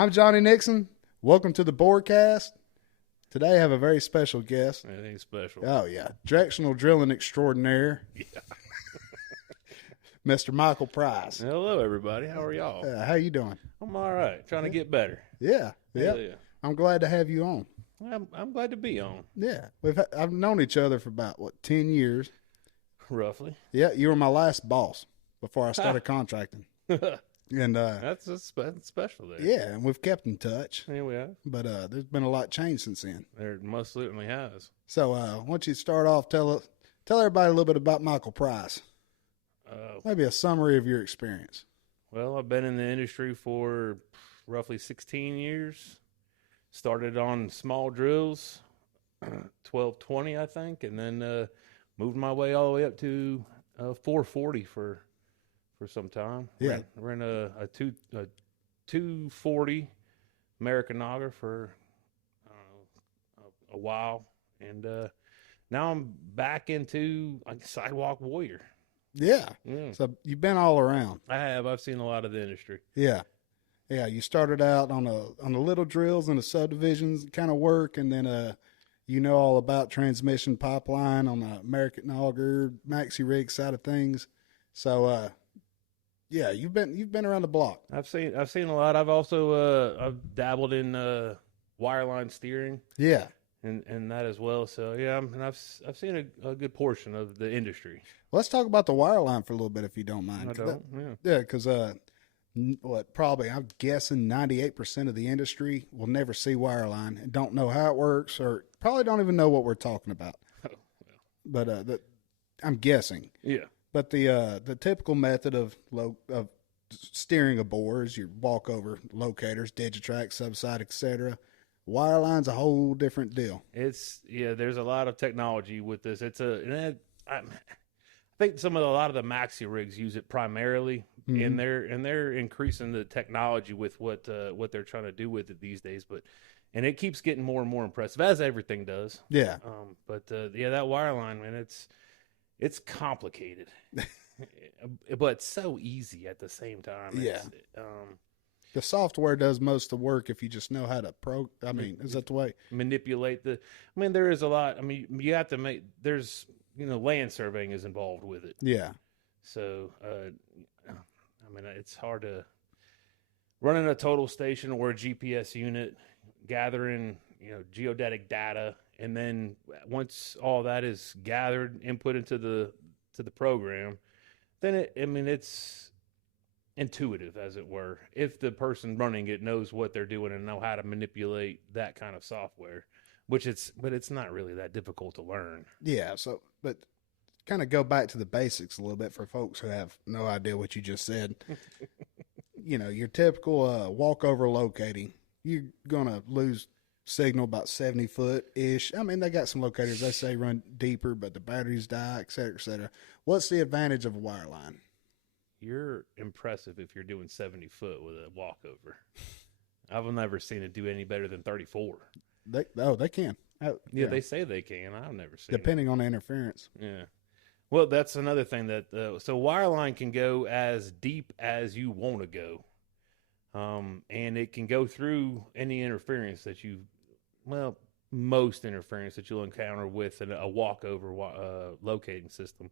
I'm Johnny Nixon. Welcome to the Boardcast. Today I have a very special guest. It ain't special. Oh, yeah. Directional drilling extraordinaire. Yeah. Mr. Michael Price. Hello, everybody. How are y'all? How you doing? I'm all right. Trying to get better. Yeah. Hell yeah. I'm glad to have you on. I'm glad to be on. Yeah. I've known each other for about, 10 years? Roughly. Yeah, you were my last boss before I started contracting. And That's special there. yeah, and we've kept in touch. Here we are. But there's been a lot changed since then. There most certainly has. So why don't you start off, tell everybody a little bit about Michael Price. Maybe a summary of your experience. Well, I've been in the industry for roughly 16 years. Started on small drills, 1220, I think, and then moved my way all the way up to 440 for some time. Yeah. Ran a 240 American auger for a while, and now I'm back into like sidewalk warrior. Yeah. Mm. So you've been all around. I have. I've seen a lot of the industry. Yeah. Yeah. You started out on the little drills and the subdivisions kind of work, and then you know all about transmission pipeline on the American auger, Maxi Rigs side of things. So yeah, you've been around the block. I've seen a lot. I've also I've dabbled in wireline steering. Yeah. And that as well. So yeah, and I've seen a good portion of the industry. Let's talk about the wireline for a little bit, if you don't mind. I don't. Yeah. Yeah, because probably I'm guessing 98% of the industry will never see wireline and don't know how it works, or probably don't even know what we're talking about. Oh, well. But I'm guessing. Yeah. But the typical method of steering a bore is your walkover locators, Digitrack, Subside, etc. Wireline's a whole different deal. There's a lot of technology with this. I think a lot of the Maxi rigs use it primarily, Mm-hmm. and they're increasing the technology with what they're trying to do with it these days. And it keeps getting more and more impressive, as everything does. Yeah. That wireline, man, it's complicated, but so easy at the same time. Yeah. The software does most of the work if you just know how to is that the way? Manipulate there is a lot. You have to there's, land surveying is involved with it. Yeah. So, it's hard to running a total station or a GPS unit, gathering, geodetic data. And then once all that is gathered, input into the program, then it's intuitive, as it were, if the person running it knows what they're doing and know how to manipulate that kind of software, but it's not really that difficult to learn. Yeah. So, but kind of go back to the basics a little bit for folks who have no idea what you just said. Your typical walkover locating, you're gonna lose signal about 70 foot ish. They got some locators they say run deeper, but the batteries die, et cetera, et cetera. What's the advantage of a wireline? You're impressive if you're doing 70 foot with a walkover. I've never seen it do any better than 34. They can. Yeah, they say they can. I've never seen depending on the interference. Yeah. Well, that's another thing that so wireline can go as deep as you want to go, and it can go through any interference that most interference that you'll encounter with a walkover locating system.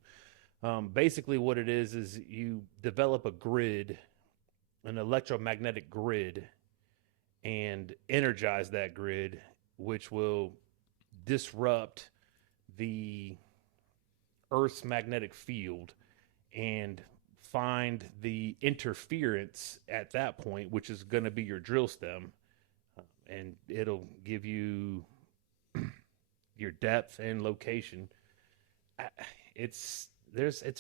Basically, what it is you develop a grid, an electromagnetic grid, and energize that grid, which will disrupt the Earth's magnetic field and find the interference at that point, which is going to be your drill stem, and it'll give you your depth and location. It's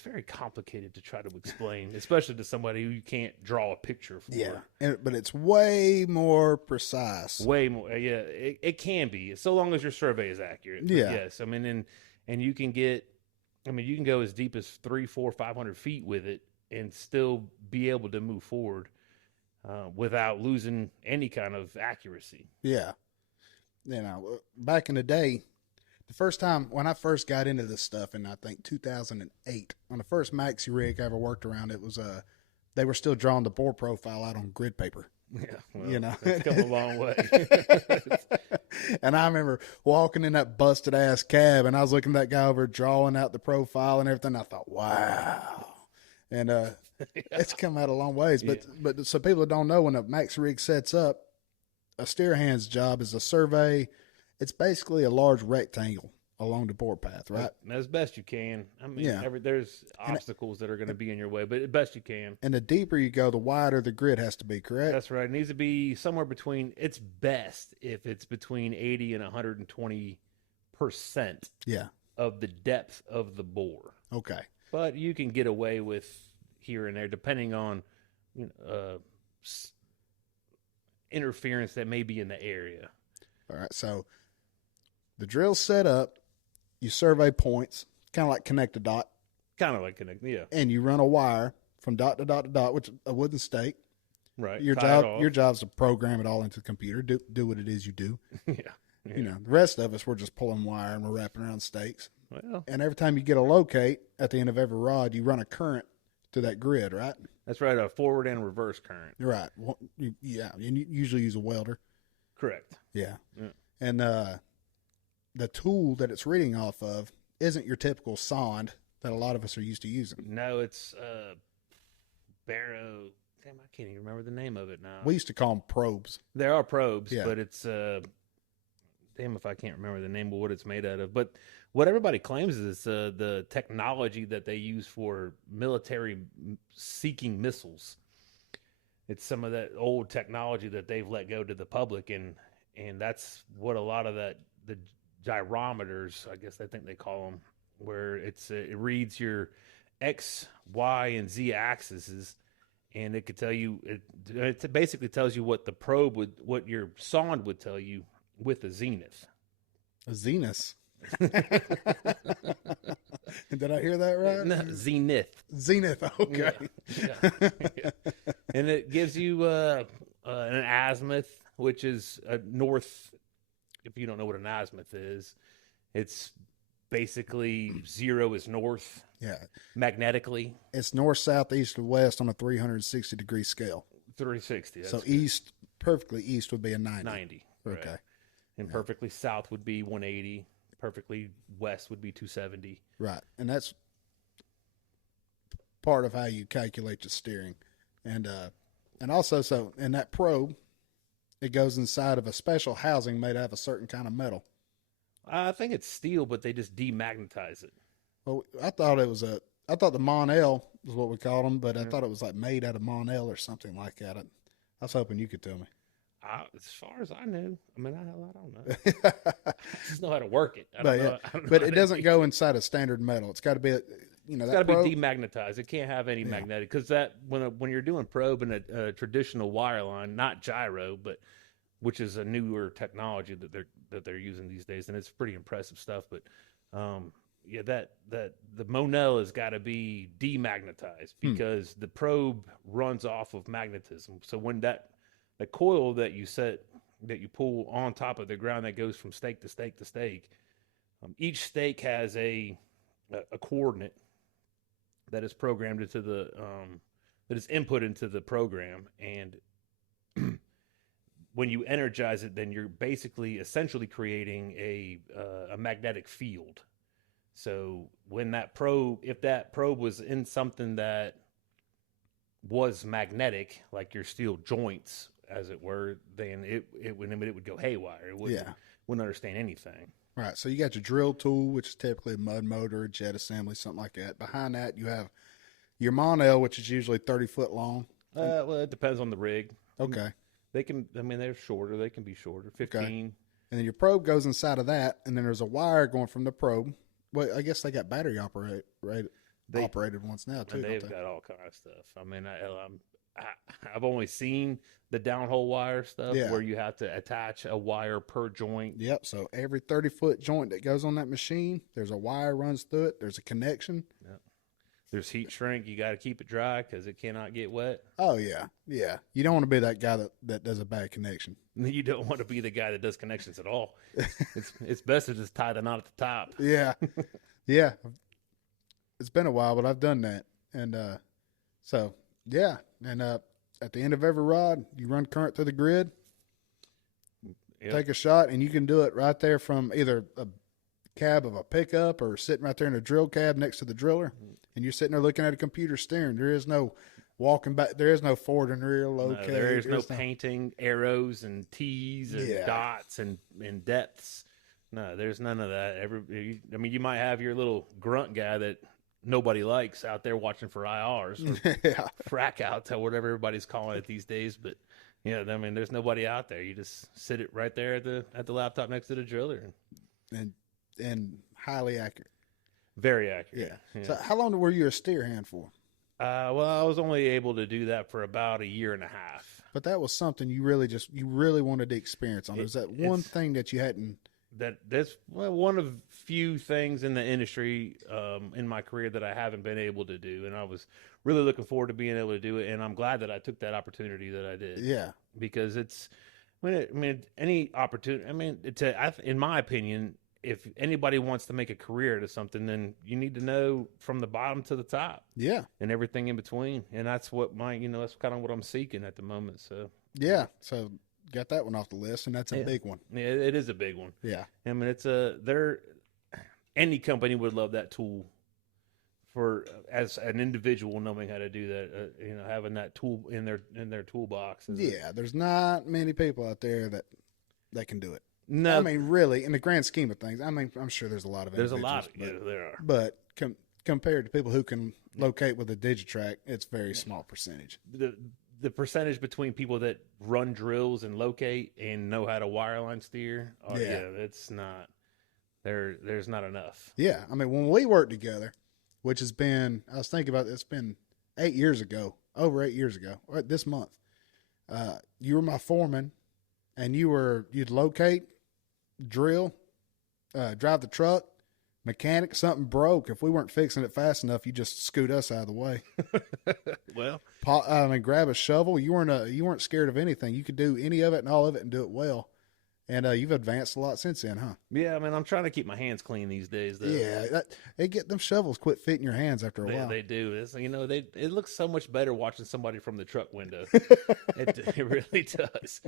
very complicated to try to explain, especially to somebody who you can't draw a picture for. Yeah, but it's way more precise. Way more, yeah. It can be, so long as your survey is accurate. Yeah. Yes, and you can get. You can go as deep as 300, 400, 500 feet with it and still be able to move forward without losing any kind of accuracy. Yeah. Back in the day, the first time when I first got into this stuff in, I think, 2008, on the first Maxi rig I ever worked around, it was they were still drawing the bore profile out on grid paper. Yeah, well, You know, it's come a long way. And I remember walking in that busted ass cab, and I was looking at that guy over drawing out the profile and everything. I thought, wow. And it's come out a long ways. But so people don't know, when a Maxi Rig sets up, a steer hand's job is a survey. It's basically a large rectangle along the board path, right? As best you can. I mean, Yeah. there's obstacles that are going to be in your way, but as best you can. And the deeper you go, the wider the grid has to be, correct? That's right. It needs to be somewhere between, it's best if it's between 80 and 120% Yeah. of the depth of the bore. Okay. But you can get away with here and there, depending on interference that may be in the area. All right. So the drill's set up. You survey points, kind of like connect a dot. Kind of like connect, yeah. And you run a wire from dot to dot to dot, which is a wooden stake. Right. Your job's to program it all into the computer. Do what it is you do. Yeah. You know, the rest of us, we're just pulling wire and we're wrapping around stakes. Well, And every time you get a locate at the end of every rod, you run a current to that grid, right? that's right. A forward and reverse current. Right. Well, yeah. And you usually use a welder. Correct. Yeah. Yeah. And the tool that it's reading off of isn't your typical sonde that a lot of us are used to using. No, it's Barrow. Damn, I can't even remember the name of it now. We used to call them probes. There are probes, Yeah. but it's damn if I can't remember the name of what it's made out of. But what everybody claims is the technology that they use for military seeking missiles. It's some of that old technology that they've let go to the public, and that's what a lot of the gyrometers, I guess I think they call them, where it reads your X, Y, and Z axes, and it could tell you, it basically tells you what the probe would, what your sonde would tell you with a zenith. A zenith. Did I hear that right? No, zenith. Zenith. Okay. Yeah. Yeah. And it gives you an azimuth, which is a north. If you don't know what an azimuth is, it's basically 0 is north. Yeah. Magnetically. It's north, south, east, and west on a 360-degree scale. 360. So good. east, perfectly east would be a 90. 90. Okay. Right. And perfectly south would be 180. Perfectly west would be 270. Right. And that's part of how you calculate your steering. And also, so in that probe, it goes inside of a special housing made out of a certain kind of metal. I think it's steel, but they just demagnetize it. Well, I thought the Mon-El was what we called them, but I thought it was like made out of Mon-El or something like that. I was hoping you could tell me. As far as I knew, I mean, I don't know. I just know how to work it. I don't know but how it to doesn't go inside a standard metal. It's got to be, It's got to be demagnetized. It can't have any magnetic, because that when you're doing probe in a traditional wireline, not gyro, but which is a newer technology that they're using these days, and it's pretty impressive stuff. But that the Mon-El has got to be demagnetized, because the probe runs off of magnetism. So when the coil that you pull on top of the ground that goes from stake to stake to stake, each stake has a coordinate that is programmed into that is input into the program, and when you energize it, then you're basically essentially creating a magnetic field. So when if that probe was in something that was magnetic, like your steel joints, as it were, then it would go haywire. It wouldn't understand anything. Right. So you got your drill tool, which is typically a mud motor, a jet assembly, something like that. Behind that, you have your Mon-El, which is usually 30 foot long. Well, it depends on the rig. Okay. They're shorter. They can be shorter, 15. Okay. And then your probe goes inside of that, and then there's a wire going from the probe. Well, I guess they got battery operated ones now too. They've got all kind of stuff. I mean, I've only seen the downhole wire stuff where you have to attach a wire per joint. Yep. So every 30-foot joint that goes on that machine, there's a wire runs through it. There's a connection. Yep. There's heat shrink. You got to keep it dry because it cannot get wet. Oh yeah, yeah. You don't want to be that guy that does a bad connection. You don't want to be the guy that does connections at all. It's best to just tie the knot at the top. Yeah, yeah. It's been a while, but I've done that, and so yeah, and at the end of every rod, you run current through the grid, Yep. take a shot, and you can do it right there from either a cab of a pickup or sitting right there in a drill cab next to the driller, and you're sitting there looking at a computer steering. There is no walking back. There is no forward and rear locate. No, there is no painting arrows and T's and dots and depths. No, there's none of that. You might have your little grunt guy that nobody likes out there watching for IRs or frack outs or whatever everybody's calling it these days. But yeah, I mean, there's nobody out there. You just sit it right there at the laptop next to the driller, and highly accurate. Very accurate. Yeah. So how long were you a steer hand for? Well, I was only able to do that for about a year and a half. But that was something you really wanted to experience on. Is that one thing that you hadn't? That's one of few things in the industry in my career that I haven't been able to do, and I was really looking forward to being able to do it, and I'm glad that I took that opportunity that I did. Yeah, because it's, any opportunity. In my opinion, if anybody wants to make a career out of something, then you need to know from the bottom to the top. Yeah, and everything in between, and that's what that's kind of what I'm seeking at the moment. So yeah, so. Got that one off the list, and that's a big one. Yeah, it is a big one. Yeah. I mean, any company would love that tool as an individual knowing how to do that, having that tool in their toolbox. Yeah, there's not many people out there that can do it. No. I mean, really, in the grand scheme of things, I'm sure there's a lot of individuals. There's a lot, there are. But compared to people who can locate with a Digitrack, it's a very small percentage. The percentage between people that run drills and locate and know how to wireline steer, it's not there's not enough. Yeah, I mean, when we worked together, which has been, I was thinking about it, it's been over 8 years ago, or this month. You were my foreman, and you'd locate, drill, drive the truck, mechanic, something broke. If we weren't fixing it fast enough, you just scoot us out of the way. Well, grab a shovel. You weren't scared of anything. You could do any of it and all of it and do it well. And you've advanced a lot since then, huh? Yeah, I mean, I'm trying to keep my hands clean these days, though. Yeah, they get them shovels quit fitting your hands after a while. They do. It looks so much better watching somebody from the truck window. It really does.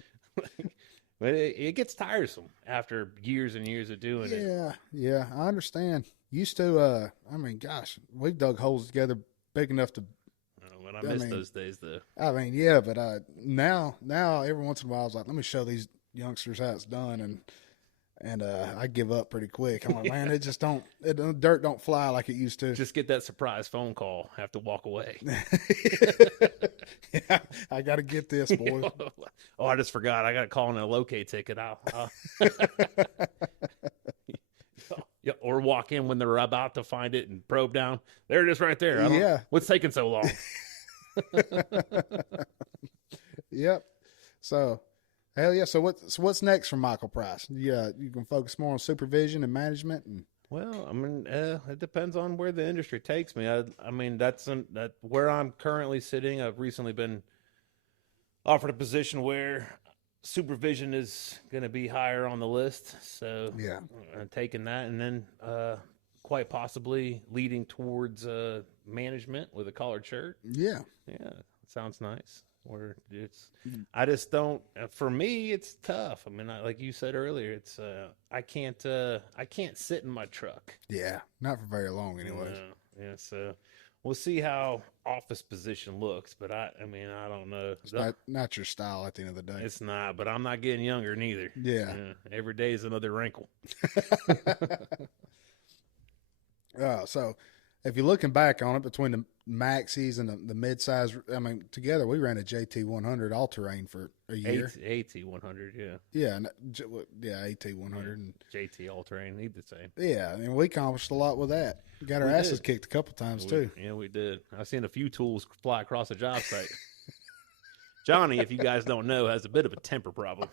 But it gets tiresome after years and years of doing it. Yeah, I understand. Used to, gosh, we've dug holes together big enough to. I miss those days, though. I mean, yeah, but now every once in a while, I was like, let me show these youngsters how it's done, and I give up pretty quick. I'm like, man, dirt don't fly like it used to. Just get that surprise phone call, have to walk away. Yeah, I got to get this, boy. Oh, I just forgot. I got to call in a locate ticket. Or walk in when they're about to find it and probe down. There it is right there. What's taking so long? Yep. So, hell yeah. So what's next for Michael Price? You can focus more on supervision and management and. Well, it depends on where the industry takes me. That's where I'm currently sitting. I've recently been offered a position where supervision is going to be higher on the list. So yeah, I'm taking that, and then quite possibly leading towards management with a collared shirt. Yeah, it sounds nice. I just don't. For me, it's tough. Like you said earlier, it's I can't sit in my truck. Yeah, not for very long, anyway. Yeah, so we'll see how office position looks, but I don't know. It's not your style at the end of the day. It's not, but I'm not getting younger neither. Yeah, every day is another wrinkle. So if you're looking back on it, between the Maxis and the mid-size, together we ran a JT100 all-terrain for a year. AT100, yeah. Yeah, AT100. And JT all-terrain, need the same. Yeah, and we accomplished a lot with that. Got our asses kicked a couple times, too. Yeah, we did. I've seen a few tools fly across a job site. Johnny, if you guys don't know, has a bit of a temper problem.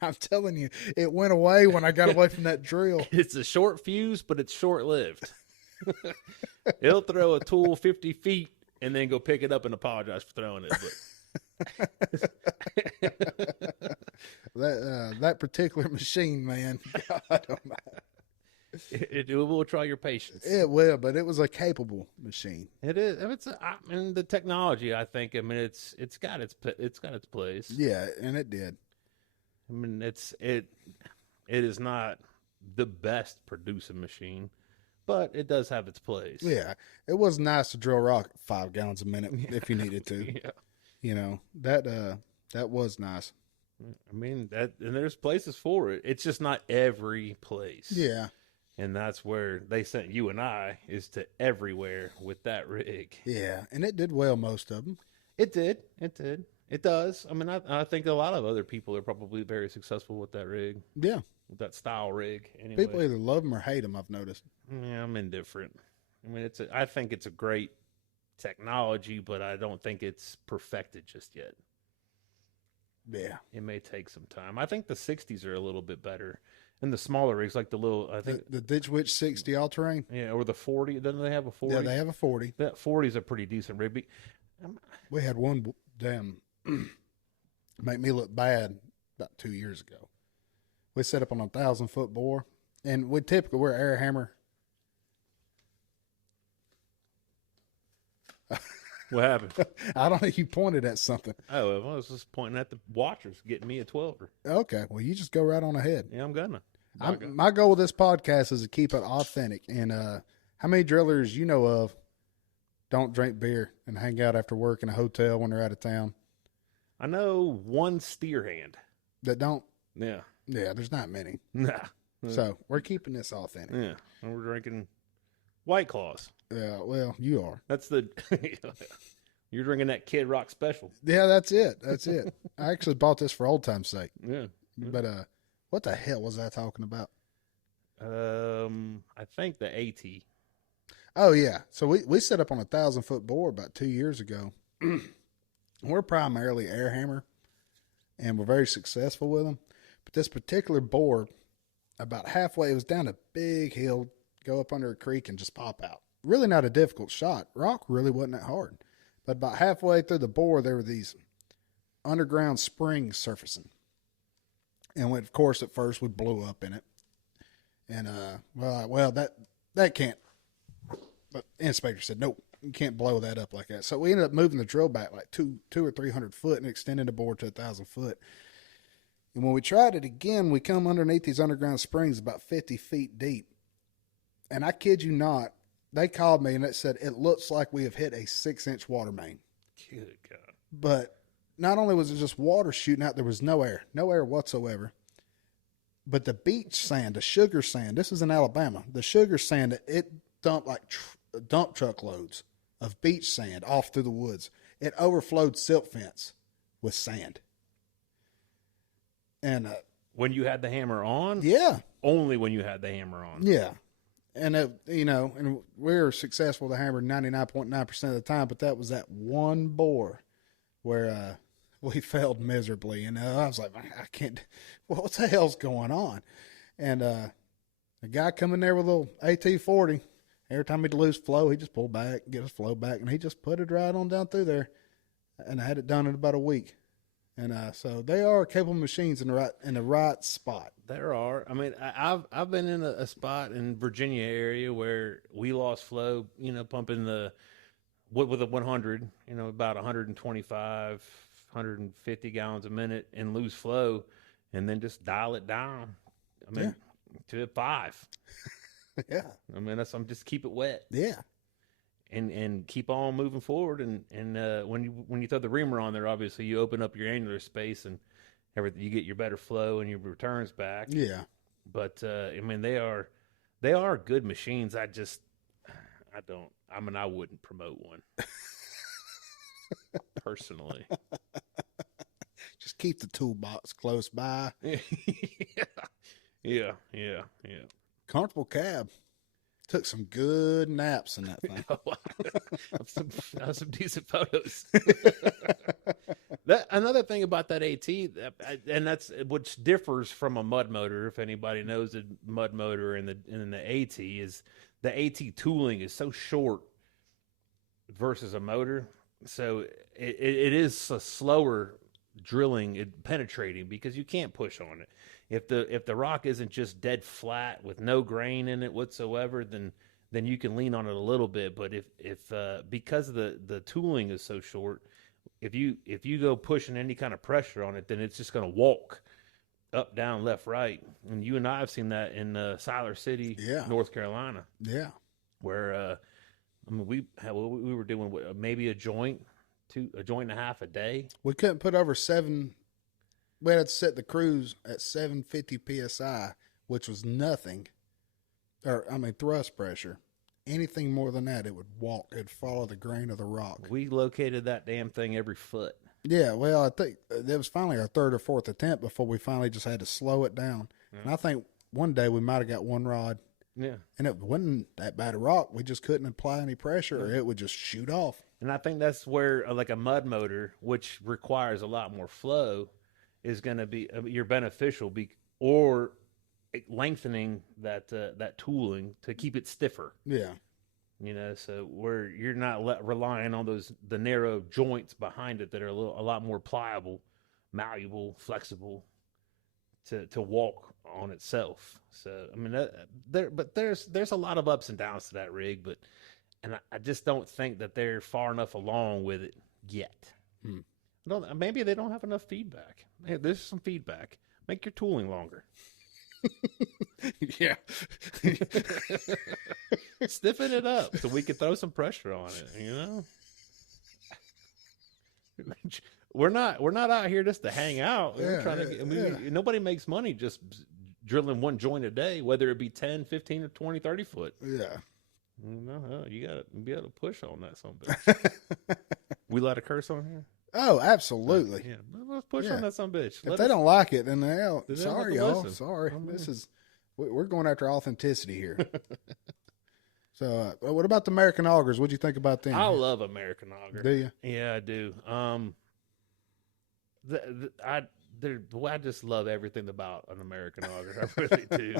I'm telling you, it went away when I got away from that drill. It's a short fuse, but it's short-lived. He'll throw a tool 50 feet and then go pick it up and apologize for throwing it. But that particular machine, man, God, It will try your patience. It will, but it was a capable machine. It is. I mean, the technology. I think. I mean, it's got its place. Yeah, and it did. I mean, it is not the best producing machine, but it does have its place. Yeah, it was nice to drill rock 5 gallons a minute if you needed to. Yeah. You know, that was nice. I mean, and there's places for it. It's just not every place. Yeah. And that's where they sent you and I, is to everywhere with that rig. Yeah, and it did well most of them. It did. It does. I mean, I think a lot of other people are probably very successful with that rig. Yeah. With that style rig. Anyway. People either love them or hate them, I've noticed. Yeah, I'm indifferent. I mean, I think it's a great technology, but I don't think it's perfected just yet. Yeah. It may take some time. I think the 60s are a little bit better. And the smaller rigs, like the little, I think. The Ditch Witch 60 all-terrain? Yeah, or the 40. Doesn't they have a 40? Yeah, they have a 40. That 40 is a pretty decent rig. We had one damn make me look bad about 2 years ago. We set up on a 1,000-foot bore, and we typically wear air hammer. What happened? I don't know. You pointed at something. Oh, I was just pointing at the watchers getting me a 12er. Okay, well, you just go right on ahead. Yeah, I'm gonna. My goal with this podcast is to keep it authentic. And how many drillers you know of don't drink beer and hang out after work in a hotel when they're out of town? I know one steer hand. That don't? Yeah. Yeah, there's not many. Nah. So we're keeping this authentic. Yeah, and we're drinking White Claws. Yeah, well, you are. That's the you're drinking that Kid Rock Special. Yeah, that's it. That's it. I actually bought this for old time's sake. Yeah. But what the hell was I talking about? I think the AT. Oh yeah. So we set up on a 1,000-foot bore about 2 years ago. We're primarily air hammer, and we're very successful with them. But this particular bore, about halfway, it was down a big hill, go up under a creek, and just pop out. Really not a difficult shot. Rock really wasn't that hard. But about halfway through the bore, there were these underground springs surfacing. And of course, at first, we blew up in it. And, well, that can't. But the inspector said, nope, you can't blow that up like that. So we ended up moving the drill back like 200 or 300 foot and extending the bore to 1,000 foot. And when we tried it again, we come underneath these underground springs about 50 feet deep. And I kid you not, they called me and it said, it looks like we have hit a 6-inch water main. Good God. But not only was it just water shooting out, there was no air whatsoever. But the beach sand, the sugar sand, this is in Alabama, the sugar sand, it dumped like dump truck loads of beach sand off through the woods. It overflowed silt fence with sand. And when you had the hammer on? Yeah. Only when you had the hammer on. Yeah. And, and we were successful to hammer 99.9% of the time, but that was that one bore where we failed miserably. And I was like, I can't, what the hell's going on? And a guy come in there with a little AT-40. Every time he'd lose flow, he'd just pull back, get his flow back, and he just put it right on down through there. And I had it done in about a week. And so they are capable machines in the right spot. There are. I mean, I've been in a spot in Virginia area where we lost flow. Pumping with a 100. About 125, 150 gallons a minute, and lose flow, and then just dial it down. I mean, to 5. Yeah. I mean, I'm just keep it wet. Yeah. And keep on moving forward, and when you throw the reamer on there, obviously you open up your annular space and everything. You get your better flow and your returns back. Yeah, but I mean they are good machines. I wouldn't promote one personally. Just keep the toolbox close by. Yeah. Comfortable cab. Took some good naps in that thing. some decent photos. Another thing about that AT, and that's which differs from a mud motor. If anybody knows a mud motor and the AT, is the AT tooling is so short versus a motor, so it is a slower drilling and penetrating, because you can't push on it. If the rock isn't just dead flat with no grain in it whatsoever, then you can lean on it a little bit. But if because the tooling is so short, if you go pushing any kind of pressure on it, then it's just going to walk up, down, left, right. And you and I have seen that in Siler City, North Carolina. Yeah. Where we were doing maybe a joint and a half a day. We couldn't put over 7. We had to set the cruise at 750 psi, which was nothing. Thrust pressure. Anything more than that, it would walk. It'd follow the grain of the rock. We located that damn thing every foot. Yeah, well, I think that was finally our third or fourth attempt before we finally just had to slow it down. Yeah. And I think one day we might have got one rod. Yeah. And it wasn't that bad a rock. We just couldn't apply any pressure or it would just shoot off. And I think that's where like a mud motor, which requires a lot more flow, is going to be you're beneficial or lengthening that tooling to keep it stiffer. Yeah. So where you're not relying on the narrow joints behind it that are a lot more pliable, malleable, flexible to walk on itself. So there's a lot of ups and downs to that rig, and I just don't think that they're far enough along with it yet. Maybe they don't have enough feedback. Hey, there's some feedback. Make your tooling longer. Yeah. Stiffen it up so we can throw some pressure on it, We're not out here just to hang out. We're trying to nobody makes money just drilling one joint a day, whether it be 10, 15 or 20, 30 foot. Yeah. You got to be able to push on that bitch. We let a curse on here? Oh, absolutely. Yeah. Let's push on that some bitch. If they don't like it, then sorry, y'all. Listen. Sorry. We're going after authenticity here. So, what about the American augers? What'd you think about them? I love American auger. Do you? Yeah, I do. I just love everything about an American auger. I really do.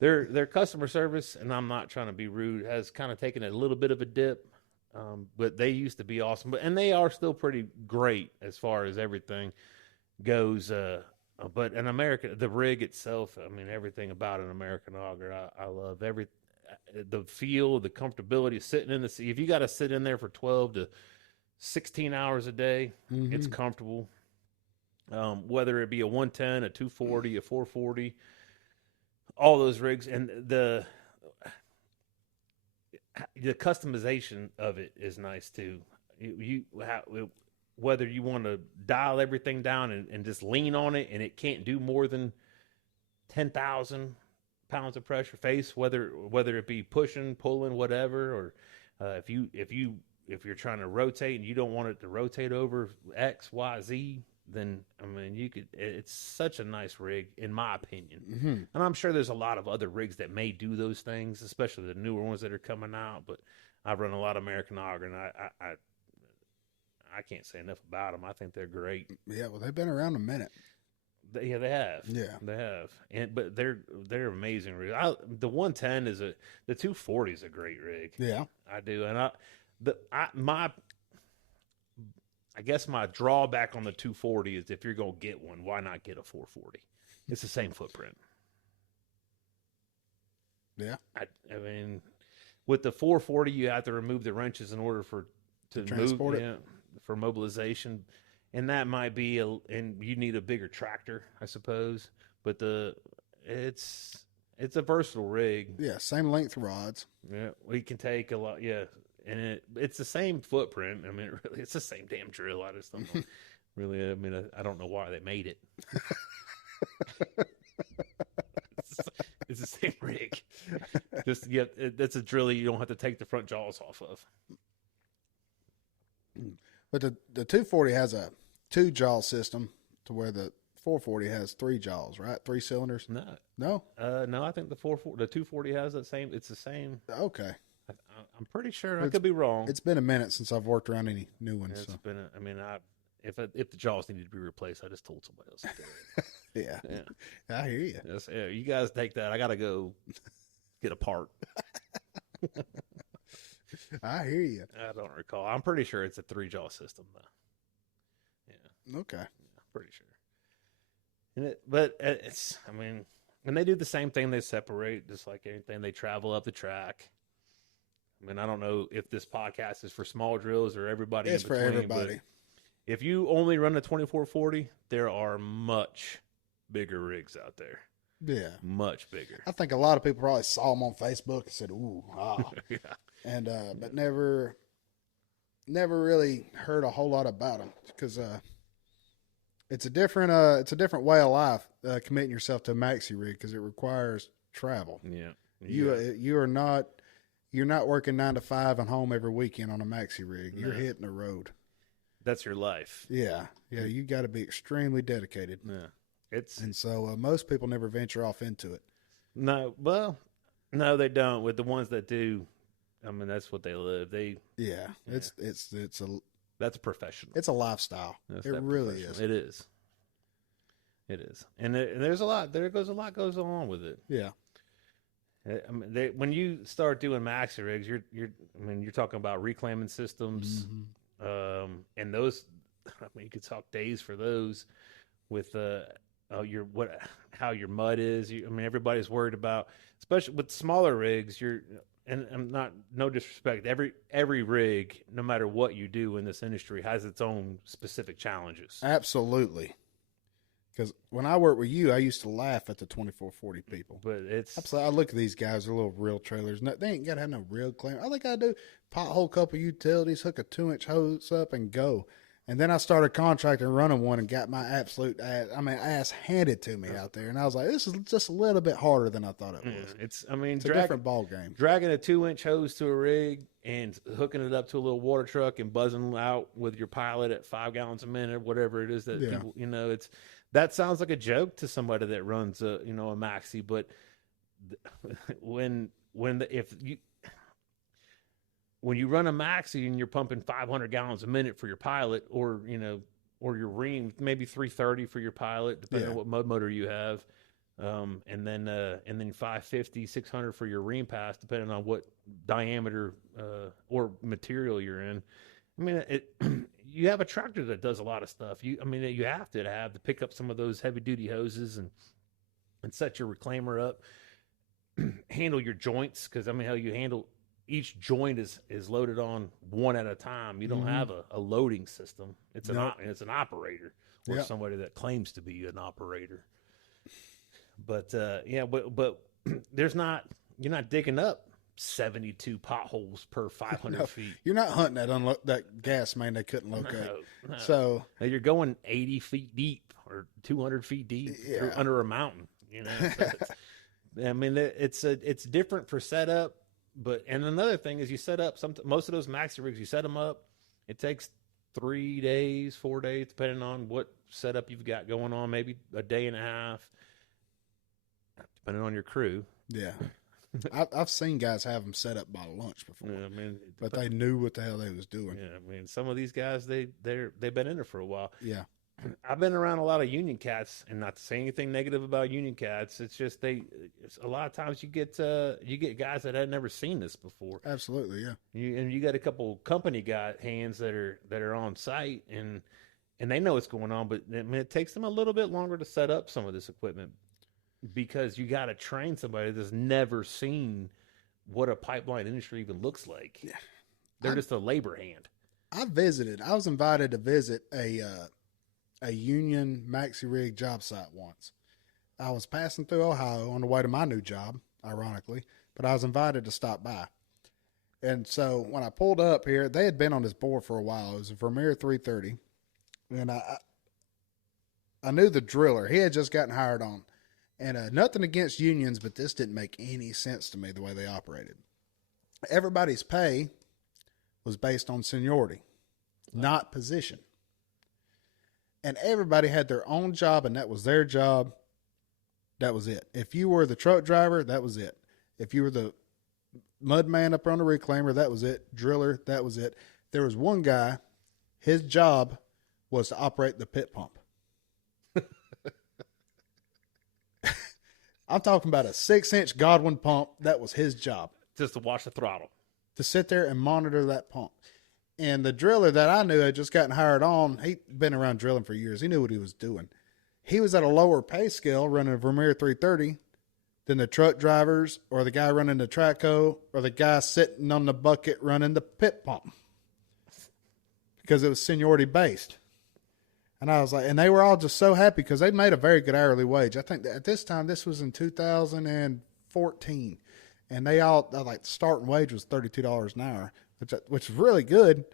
Their customer service, and I'm not trying to be rude, has kind of taken a little bit of a dip. But they used to be awesome, and they are still pretty great as far as everything goes. But the rig itself, everything about an American auger, I love the feel, the comfortability of sitting in the seat. If you got to sit in there for 12 to 16 hours a day, it's comfortable. Whether it be a 110, a 240, a 440, all those rigs, and the customization of it is nice too. Whether you want to dial everything down and just lean on it, and it can't do more than 10,000 pounds of pressure face, whether it be pushing, pulling, whatever, or if you're trying to rotate and you don't want it to rotate over X, Y, Z, then you could. It's such a nice rig, in my opinion. And I'm sure there's a lot of other rigs that may do those things, especially the newer ones that are coming out. But I've run a lot of American auger, and I can't say enough about them. I think they're great. Yeah, well, they've been around a minute. They have. Yeah, they have. But they're amazing rigs. The 110 the 240 is a great rig. Yeah, I do. And I guess my drawback on the 240 is if you're going to get one, why not get a 440? It's the same footprint. Yeah. With the 440, you have to remove the wrenches in order to transport it for mobilization. And that might be, and you need a bigger tractor, I suppose. But it's a versatile rig. Yeah, same length rods. Yeah, we can take a lot. Yeah. And it's the same footprint. Really, it's the same damn drill. I just don't know. Really, I don't know why they made it. It's the same rig. That's a drill you don't have to take the front jaws off of. But the 240 has a 2-jaw system to where the 440 has 3 jaws, right? 3 cylinders? No. No? No, I think the 240 has that same. It's the same. Okay. I'm pretty sure. I could be wrong. It's been a minute since I've worked around any new ones. It's been. If the jaws needed to be replaced, I just told somebody else to do it. Yeah, I hear you. Yes, yeah, you guys take that. I gotta go get a part. I hear you. I don't recall. I'm pretty sure it's a 3-jaw system though. Yeah. Okay. Pretty sure. But it's, I mean, and they do the same thing. They separate just like anything. They travel up the track. I mean, I don't know if this podcast is for small drills or everybody. It's in for between, everybody. If you only run a 2440, there are much bigger rigs out there. Yeah. Much bigger. I think a lot of people probably saw them on Facebook and said, ooh, Yeah. And, but never really heard a whole lot about them because, it's a different way of life, committing yourself to a maxi rig because it requires travel. Yeah. You're not working 9 to 5 and home every weekend on a maxi rig. You're hitting the road. That's your life. Yeah. You got to be extremely dedicated. Yeah. And so most people never venture off into it. No, well, no, they don't. With the ones that do, I mean, that's what they live. It's That's a professional. It's a lifestyle. It really is. It is. It is. And there's a lot. A lot goes on with it. Yeah. I mean, when you start doing maxi rigs, you're talking about reclaiming systems, and those. I mean, you could talk days for those. With how your mud is. I mean, everybody's worried about, especially with smaller rigs. And I'm not, no disrespect. Every rig, no matter what you do in this industry, has its own specific challenges. Absolutely. Because when I worked with you, I used to laugh at the 2440 people. But I look at these guys, they're little real trailers. No, they ain't got to have no real claim. All they got to do, pothole couple utilities, hook a 2-inch hose up and go. And then I started contracting running one and got my absolute ass handed to me out there. And I was like, this is just a little bit harder than I thought it was. It's a different ball game. Dragging a 2-inch hose to a rig and hooking it up to a little water truck and buzzing out with your pilot at 5 gallons a minute, whatever it is that people, that sounds like a joke to somebody that runs a maxi. But when you run a maxi and you're pumping 500 gallons a minute for your pilot, or your ream, maybe 330 for your pilot, depending on what mud motor you have, and then 550, 600 for your ream pass, depending on what diameter or material you're in. I mean, you have a tractor that does a lot of stuff. You have to pick up some of those heavy duty hoses and set your reclaimer up, handle your joints, because how you handle. Each joint is loaded on one at a time. You don't have a loading system. It's an operator or somebody that claims to be an operator. But but there's not. You're not digging up 72 potholes per 500 feet. You're not hunting that gas main they couldn't locate. No. So you're going 80 feet deep or 200 feet deep under a mountain. So it's different for setup. And another thing is you set up most of those maxi rigs, you set them up. It takes 3 days, 4 days, depending on what setup you've got going on, maybe a day and a half, depending on your crew. Yeah. I've seen guys have them set up by lunch before. Yeah, but they knew what the hell they was doing. Yeah, some of these guys, they've been in there for a while. Yeah. I've been around a lot of union cats, and not to say anything negative about union cats. It's just a lot of times you get guys that had never seen this before. Absolutely, yeah. You got a couple company hands that are on site, and they know what's going on, but it takes them a little bit longer to set up some of this equipment because you got to train somebody that's never seen what a pipeline industry even looks like. Yeah. They're just a labor hand. I was invited to visit a union maxi rig job site once. I was passing through Ohio on the way to my new job, ironically, but I was invited to stop by. And so when I pulled up here, they had been on this board for a while. It was a Vermeer 330. And I knew the driller. He had just gotten hired on. And nothing against unions, but this didn't make any sense to me the way they operated. Everybody's pay was based on seniority, not position. And everybody had their own job, and that was their job. That was it. If you were the truck driver, that was it. If you were the mud man up on the reclaimer, that was it. Driller, that was it. There was one guy, his job was to operate the pit pump. I'm talking about a 6-inch Godwin pump. That was his job. Just to watch the throttle. To sit there and monitor that pump. And the driller that I knew had just gotten hired on, he'd been around drilling for years. He knew what he was doing. He was at a lower pay scale running a Vermeer 330 than the truck drivers or the guy running the Traco or the guy sitting on the bucket running the pit pump because it was seniority based. And I was like, and they were all just so happy because they made a very good hourly wage. I think that at this time, this was in 2014, and they all, like, the starting wage was $32 an hour, which is really good.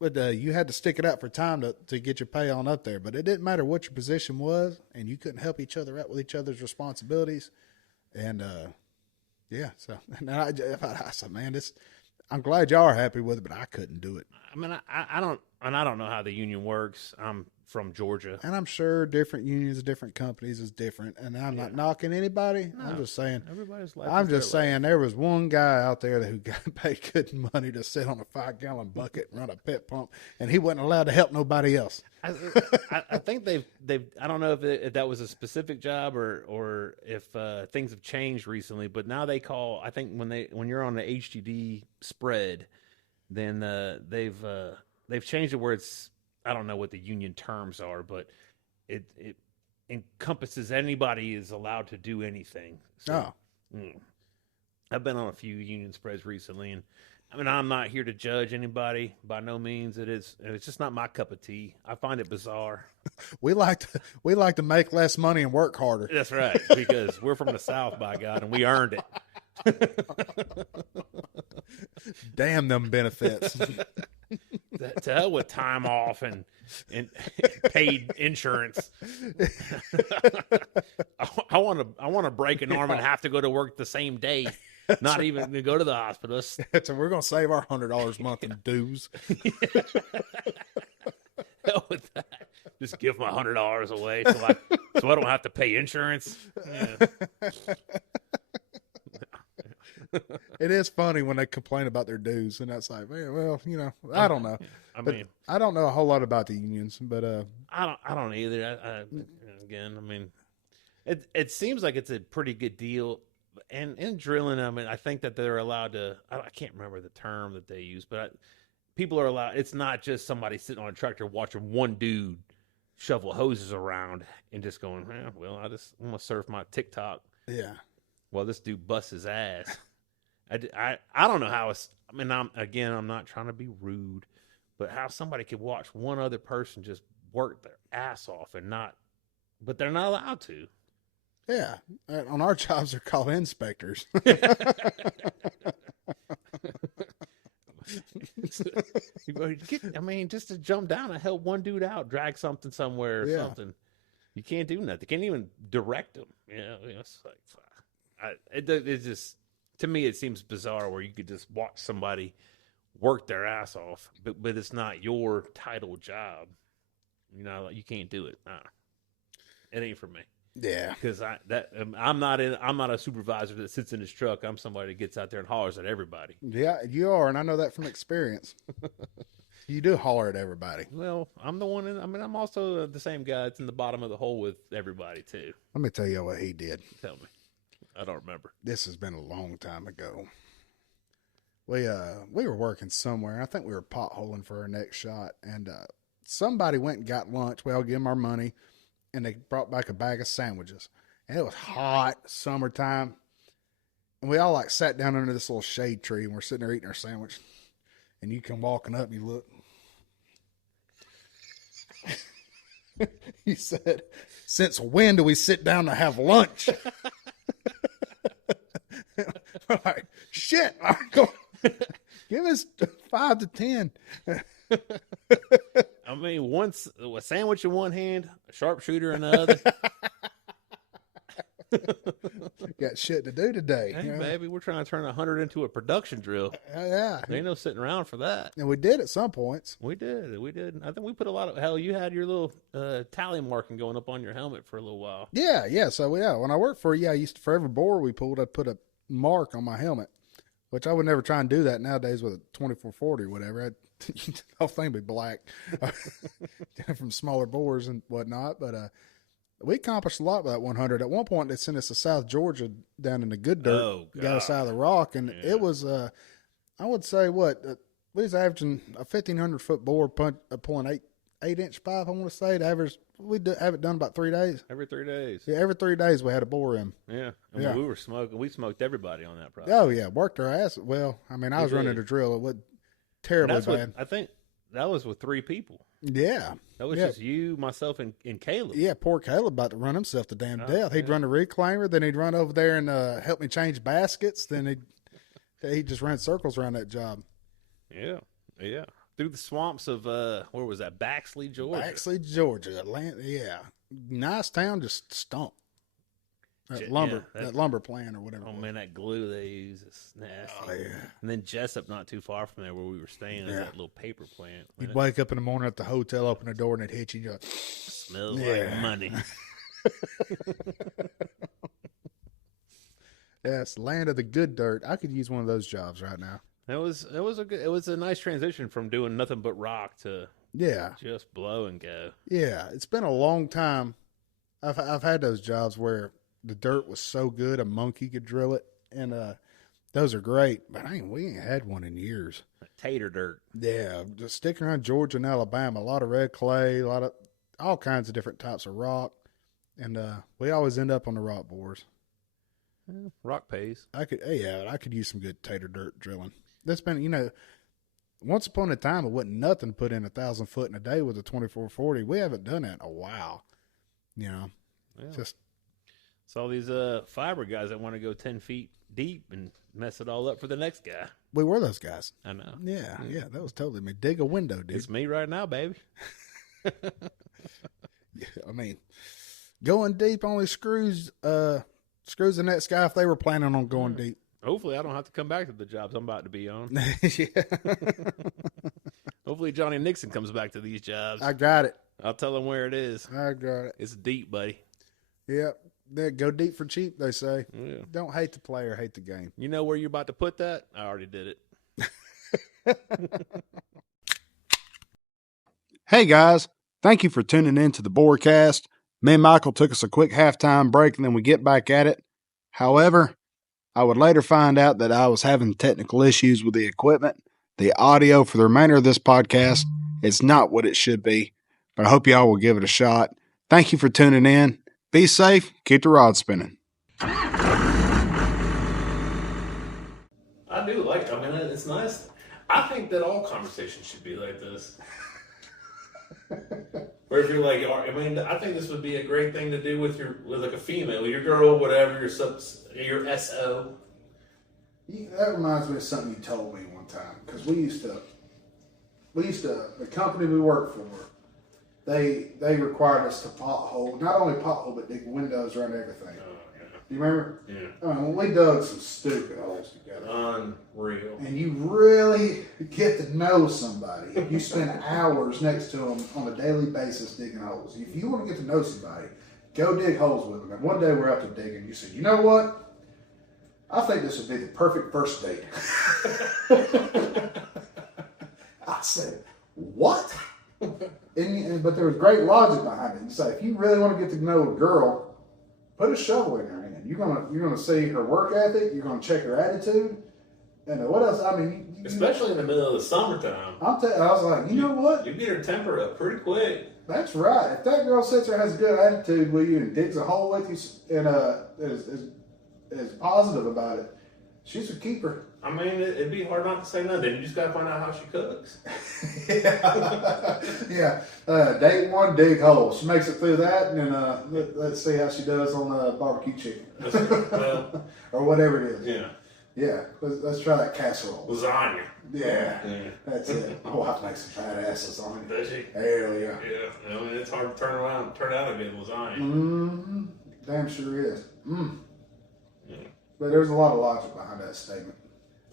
But you had to stick it out for time to get your pay on up there. But it didn't matter what your position was, and you couldn't help each other out with each other's responsibilities. And, yeah, so and I said, man, I'm glad y'all are happy with it, but I couldn't do it. I mean, I don't know how the union works. I'm from Georgia, and I'm sure different unions, different companies is different. And I'm not knocking anybody. No, I'm just saying. Everybody's life. I'm just saying there was one guy out there who got paid good money to sit on a 5-gallon bucket and run a pit pump, and he wasn't allowed to help nobody else. I think they've. I don't know if that was a specific job or if things have changed recently, but now they call. I think when you're on the HDD spread, then they've changed it where it's. I don't know what the union terms are, but it encompasses anybody is allowed to do anything. So, I've been on a few union spreads recently, and I mean, I'm not here to judge anybody by no means. It's just not my cup of tea. I find it bizarre. We like to make less money and work harder. That's right, because we're from the South, by God, and we earned it. Damn them benefits. To hell with time off and paid insurance. I want to break an arm and have to go to work the same day, not even to go to the hospital. So we're gonna save our $100 a month in dues. Hell with that. Just give my $100 away so I don't have to pay insurance. Yeah. It is funny when they complain about their dues, and that's like, man, well, I don't know. I don't know a whole lot about the unions, but I don't either. Again, I mean, it seems like it's a pretty good deal, and in drilling, I mean, I think that they're allowed to. I can't remember the term that they use, but people are allowed. It's not just somebody sitting on a tractor watching one dude shovel hoses around and just going, well, I'm gonna surf my TikTok. Yeah. Well, this dude busts his ass. I don't know how it's. I mean, I'm not trying to be rude, but how somebody could watch one other person just work their ass off but they're not allowed to. Yeah, on our jobs they're called inspectors. I mean, just to jump down and help one dude out, drag something somewhere or something. You can't do nothing. You can't even direct them. It's like it's just. To me, it seems bizarre where you could just watch somebody work their ass off, but it's not your title job. You can't do it. It ain't for me. Yeah, because I'm not a supervisor that sits in his truck. I'm somebody that gets out there and hollers at everybody. Yeah, you are, and I know that from experience. You do holler at everybody. Well, I'm the one. I'm also the same guy that's in the bottom of the hole with everybody too. Let me tell you what he did. Tell me. I don't remember. This has been a long time ago. We were working somewhere. I think we were potholing for our next shot, and somebody went and got lunch. We all gave them our money, and they brought back a bag of sandwiches. And it was hot, summertime, and we all sat down under this little shade tree, and we're sitting there eating our sandwich. And you come walking up, and you look. He said, "Since when do we sit down to have lunch?" We're like, shit, give us 5 to 10. I mean, once a sandwich in one hand, a sharpshooter in the other. Got shit to do today. Hey, baby, we're trying to turn 100 into a production drill. Yeah. There ain't no sitting around for that. And we did at some points. We did. I think we put a lot of, hell, you had your little tally marking going up on your helmet for a little while. Yeah. So, when I worked for you, I used to, for every bore we pulled, I'd put a mark on my helmet, which I would never try and do that nowadays with a 2440 or whatever. The whole thing would be black from smaller bores and whatnot. But we accomplished a lot with that 100. At one point, they sent us to South Georgia down in the good dirt, got us out of the rock, and it was, I would say, we was averaging a 1,500-foot bore pulling 8-inch pipe. I want to say the average. Have it done about 3 days. Every 3 days. Yeah, every 3 days we had a bore in. Yeah, and when we were smoking. We smoked everybody on that project. Oh yeah, worked our ass. Well, I mean, I was running a drill. It was terribly bad. I think that was with 3 people. Yeah, that was just you, myself, and Caleb. Yeah, poor Caleb about to run himself to damn death. He'd run the reclaimer, then he'd run over there and help me change baskets. Then he'd just run circles around that job. Yeah. Through the swamps of where was that? Baxley, Georgia. Atlanta. Yeah, nice town, just stunk. That lumber plant or whatever. Oh man, that glue they use is nasty. Oh yeah. And then Jessup, not too far from there where we were staying, is that little paper plant. You'd wake up in the morning at the hotel, open the door, and it'd hit you. You're like, smells like money. Yeah, it's the land of the good dirt. I could use one of those jobs right now. It was a nice transition from doing nothing but rock to just blow and go. Yeah, it's been a long time. I've had those jobs where the dirt was so good a monkey could drill it, and those are great. But we ain't had one in years. Tater dirt. Yeah, just sticking around Georgia and Alabama, a lot of red clay, a lot of all kinds of different types of rock, and we always end up on the rock bores. Yeah, rock pays. I could use some good tater dirt drilling. That's been, once upon a time it wasn't nothing to put in 1,000 foot in a day with a 2440. We haven't done that in a while. Just it's all these fiber guys that want to go 10 feet deep and mess it all up for the next guy. We were those guys. I know. Yeah, that was totally me. Dig a window, dude. It's me right now, baby. I mean, going deep only screws the next guy if they were planning on going deep. Hopefully I don't have to come back to the jobs I'm about to be on. Yeah. Hopefully Johnny Nixon comes back to these jobs. I got it. I'll tell him where it is. I got it. It's deep, buddy. Yep. Yeah, go deep for cheap, they say. Yeah. Don't hate the player, hate the game. You know where you're about to put that? I already did it. Hey, guys. Thank you for tuning in to the Borecast. Me and Michael took us a quick halftime break, and then we get back at it. However, I would later find out that I was having technical issues with the equipment. The audio for the remainder of this podcast is not what it should be, but I hope y'all will give it a shot. Thank you for tuning in. Be safe. Keep the rod spinning. I do like it. I mean, it's nice. I think that all conversations should be like this. Where if you're like, I think this would be a great thing to do with like a female, your girl, whatever, your SO. That reminds me of something you told me one time, because we used to, the company we worked for, they required us to pothole, not only pothole, but dig windows around everything. Do you remember? Yeah. I mean, we dug some stupid holes together. Unreal. And you really get to know somebody. You spend hours next to them on a daily basis digging holes. If you want to get to know somebody, go dig holes with them. And one day we're out there digging. You said, you know what? I think this would be the perfect first date. I said, what? But there was great logic behind it. You say, if you really want to get to know a girl, put a shovel in her hand. You're gonna see her work ethic. You're gonna check her attitude. And what else? I mean, especially in the middle of the summertime. I was like, you know what? You get her temper up pretty quick. That's right. If that girl sits there, has a good attitude with you, and digs a hole with you, and is positive about it, she's a keeper. I mean, it'd be hard not to say nothing. You just gotta find out how she cooks. Yeah. Date one, dig holes. She makes it through that, and then let's see how she does on barbecue chicken. Well, or whatever it is. Yeah. Yeah. Let's try that casserole. Lasagna. Yeah. That's it. My wife makes some badass lasagna. Does she? Hell yeah. Yeah. I mean, it's hard to turn out a good lasagna. Mm-hmm. Damn sure is. Yeah. But there's a lot of logic behind that statement.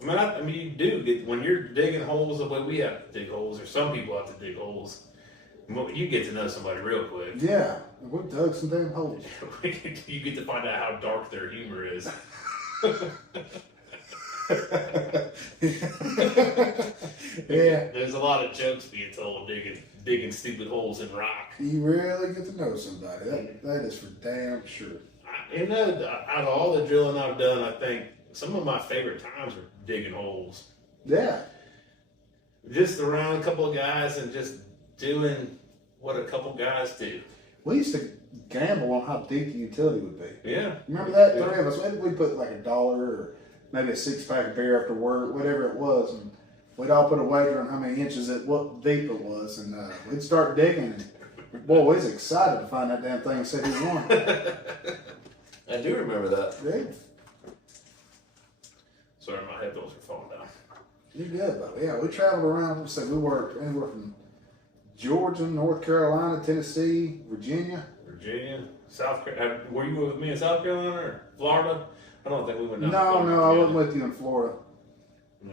I mean, you do get, when you're digging holes the way we have to dig holes, or some people have to dig holes, you get to know somebody real quick. Yeah, we dug some damn holes. You get to find out how dark their humor is. Yeah. There's a lot of jokes being told digging stupid holes in rock. You really get to know somebody. That is for damn sure. Out of all the drilling I've done, I think some of my favorite times are digging holes. Yeah. just around a couple of guys and just doing what a couple guys do. We used to gamble on how deep the utility would be. Yeah. Remember that? Three of us. Maybe we put like $1 or maybe a 6-pack of beer after work, whatever it was, and we'd all put a wager on how many inches what deep it was, and we'd start digging. And boy, we was excited to find that damn thing and said he won. I do remember that. Yeah. Sorry, my headphones are falling down. You're good, but yeah, we traveled around. We said we worked anywhere from Georgia, North Carolina, Tennessee, Virginia, South Carolina. Were you with me in South Carolina or Florida? I don't think we went down. No, I wasn't with you in Florida. No.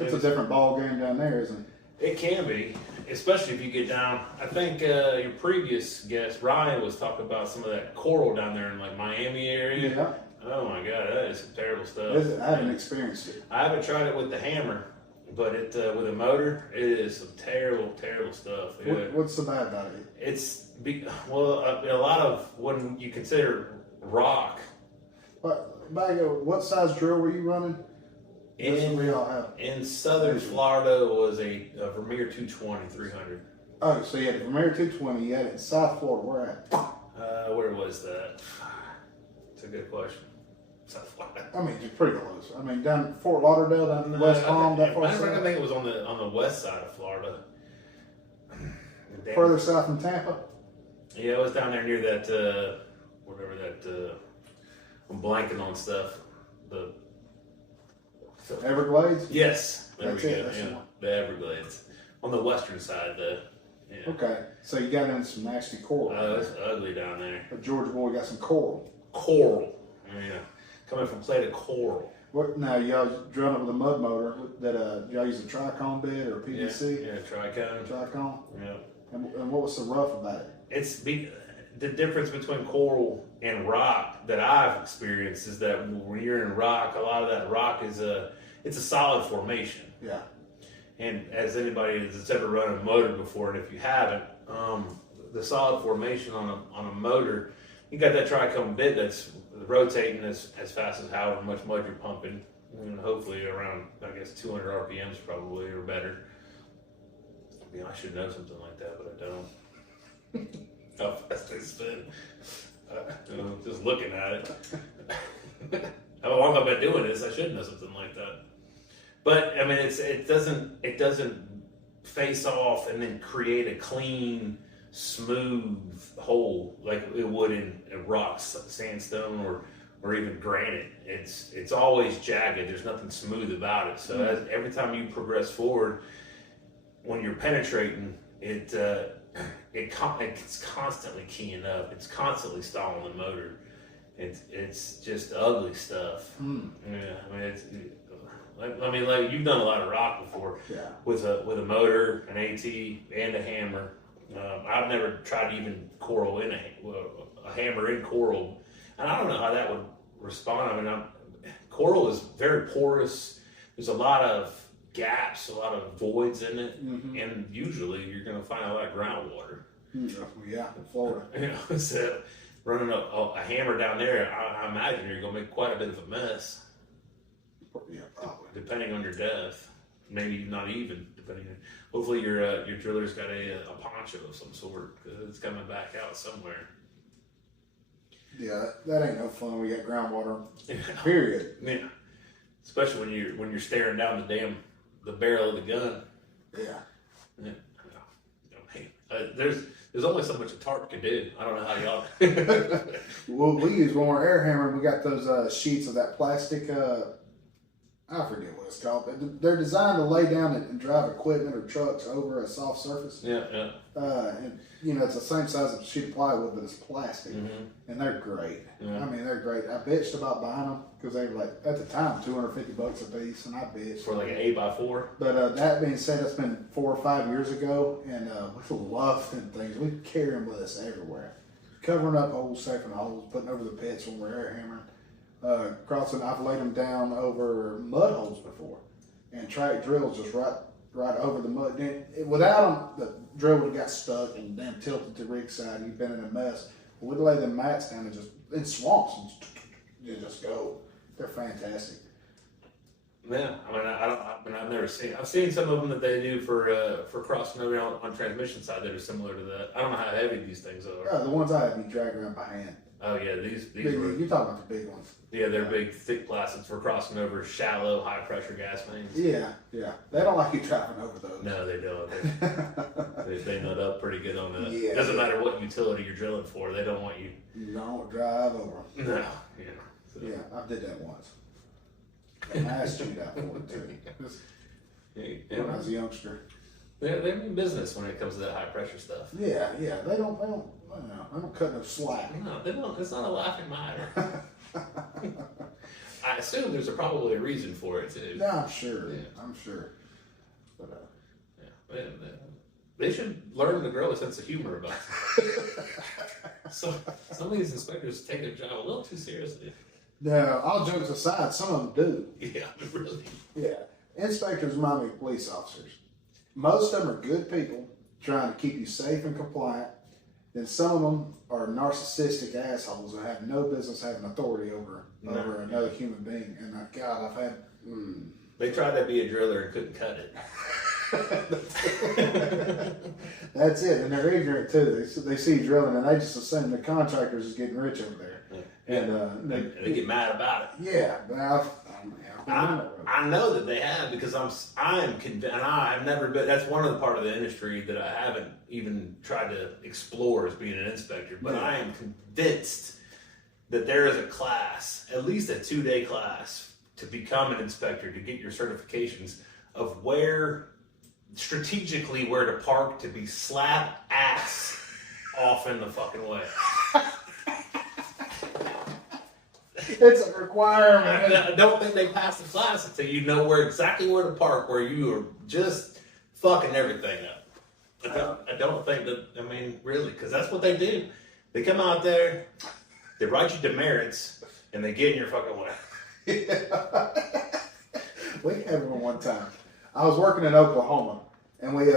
It's a different ball game down there, isn't it? It can be, especially if you get down. I think your previous guest Ryan was talking about some of that coral down there in like Miami area. Yeah. Oh my God, that is some terrible stuff. I haven't experienced it. I haven't tried it with the hammer, but with a motor, it is some terrible, terrible stuff. Yeah. What's so bad about it? It's a lot of when you consider rock. What size drill were you running? In southern Florida was a Vermeer 220 300. Oh, so you had the Vermeer 220. You had it in South Florida. Where at? Where was that? It's a good question. South Florida. I mean, it's pretty close. I mean, down Fort Lauderdale, down West Palm, that far I south. think it was on the west side of Florida. Further south than Tampa. Yeah, it was down there near that whatever that. I'm blanking on stuff. Everglades. Yes, there That's we it, go. that's Yeah, the one. the Everglades on the western side, though. Yeah. Okay, so you got into some nasty coral. It's ugly down there. But Georgia boy got some coral. Coral. Yeah, coming from clay to coral. What now? Y'all drilling it with a mud motor? That y'all use a tricone bit or PVC? Yeah, tricone. Tricone. Yeah. And what was so rough about it? It's the difference between coral and rock that I've experienced is that when you're in rock, a lot of that rock is it's a solid formation. Yeah. And as anybody that's ever run a motor before, and if you haven't, the solid formation on a motor, you got that tricone bit that's rotating as fast as however much mud you're pumping, and hopefully around, I guess, 200 RPMs probably or better. I should know something like that, but I don't. How fast they spin. Just looking at it. How long I've been doing this, I should know something like that. But I mean, it doesn't face off and then create a clean, smooth hole like it would in rock, sandstone, or even granite. It's always jagged. There's nothing smooth about it. So every time you progress forward, when you're penetrating, it's constantly keying up. It's constantly stalling the motor. It's just ugly stuff. Yeah, I mean, like you've done a lot of rock before. Yeah. With a motor, an AT, and a hammer. I've never tried to even coral in a hammer in coral, and I don't know how that would respond. I mean, coral is very porous. There's a lot of gaps, a lot of voids in it, and usually you're going to find a lot of groundwater. Yeah, in Florida. You know, so running a hammer down there, I imagine you're going to make quite a bit of a mess. Yeah, probably. Depending on your depth, maybe not even. Depending. Hopefully your driller's got a poncho of some sort because it's coming back out somewhere. Yeah, that ain't no fun. We got groundwater. Period. Yeah, especially when you're staring down the barrel of the gun. Yeah. There's only so much a tarp can do. I don't know how y'all. Well, we use one more air hammer. And we got those sheets of that plastic. I forget what it's called. But they're designed to lay down and drive equipment or trucks over a soft surface. Yeah. And it's the same size as a sheet of plywood, but it's plastic, and they're great. Yeah. I mean, they're great. I bitched about buying them because they were like at the time $250 a piece, and I bitched for like an 8x4. But that being said, it's been 4 or 5 years ago, and we love them things. We carry them with us everywhere, covering up holes, safing holes, putting over the pits when we're air hammering. Crossing, I've laid them down over mud holes before, and track drills just right over the mud. Then, without them, the drill would have got stuck and then tilted to rig side. You've been in a mess. But we'd lay them mats down and just in swamps and you just go. They're fantastic. Yeah, I mean, I've never seen. I've seen some of them that they do for crossing over on transmission side that are similar to that. I don't know how heavy these things are. The ones I have you drag around by hand. Oh yeah, these Big, were. you're talking about the big ones. Yeah, they're big, thick plastics for crossing over shallow, high pressure gas mains. Yeah. They don't like you driving over those. No, they don't. They nut up pretty good on that. Yeah. Doesn't matter what utility you're drilling for, they don't want you. Don't drive over them. No. Yeah. So. Yeah, I did that once. And I asked you that for it too. When I was a youngster. They mean business when it comes to that high pressure stuff. Yeah, they don't cut no slack. No, they don't. It's not a laughing matter. I assume there's probably a reason for it too. No, I'm sure. Yeah. I'm sure. But they should learn to grow a sense of humor about it. So some of these inspectors take their job a little too seriously. no, all jokes aside, some of them do. Yeah, really. Yeah, inspectors remind me of police officers. Most of them are good people trying to keep you safe and compliant. Then some of them are narcissistic assholes that have no business having authority over another human being. And God, I've had. They tried to be a driller and couldn't cut it. That's it, and they're ignorant too. They see drilling and they just assume the contractors is getting rich over there, and they get mad about it. Yeah, but I know that they have because I'm convinced, and I've never been. That's one of the part of the industry that I haven't even tried to explore as being an inspector. But I am convinced that there is a class, at least a 2-day class, to become an inspector to get your certifications of strategically where to park to be slap ass off in the fucking way. It's a requirement. I don't think they pass the class until you know exactly where to park, where you are just fucking everything up. I don't think that, I mean, really, because that's what they do. They come out there, they write you demerits, and they get in your fucking way. We had one time. I was working in Oklahoma, and it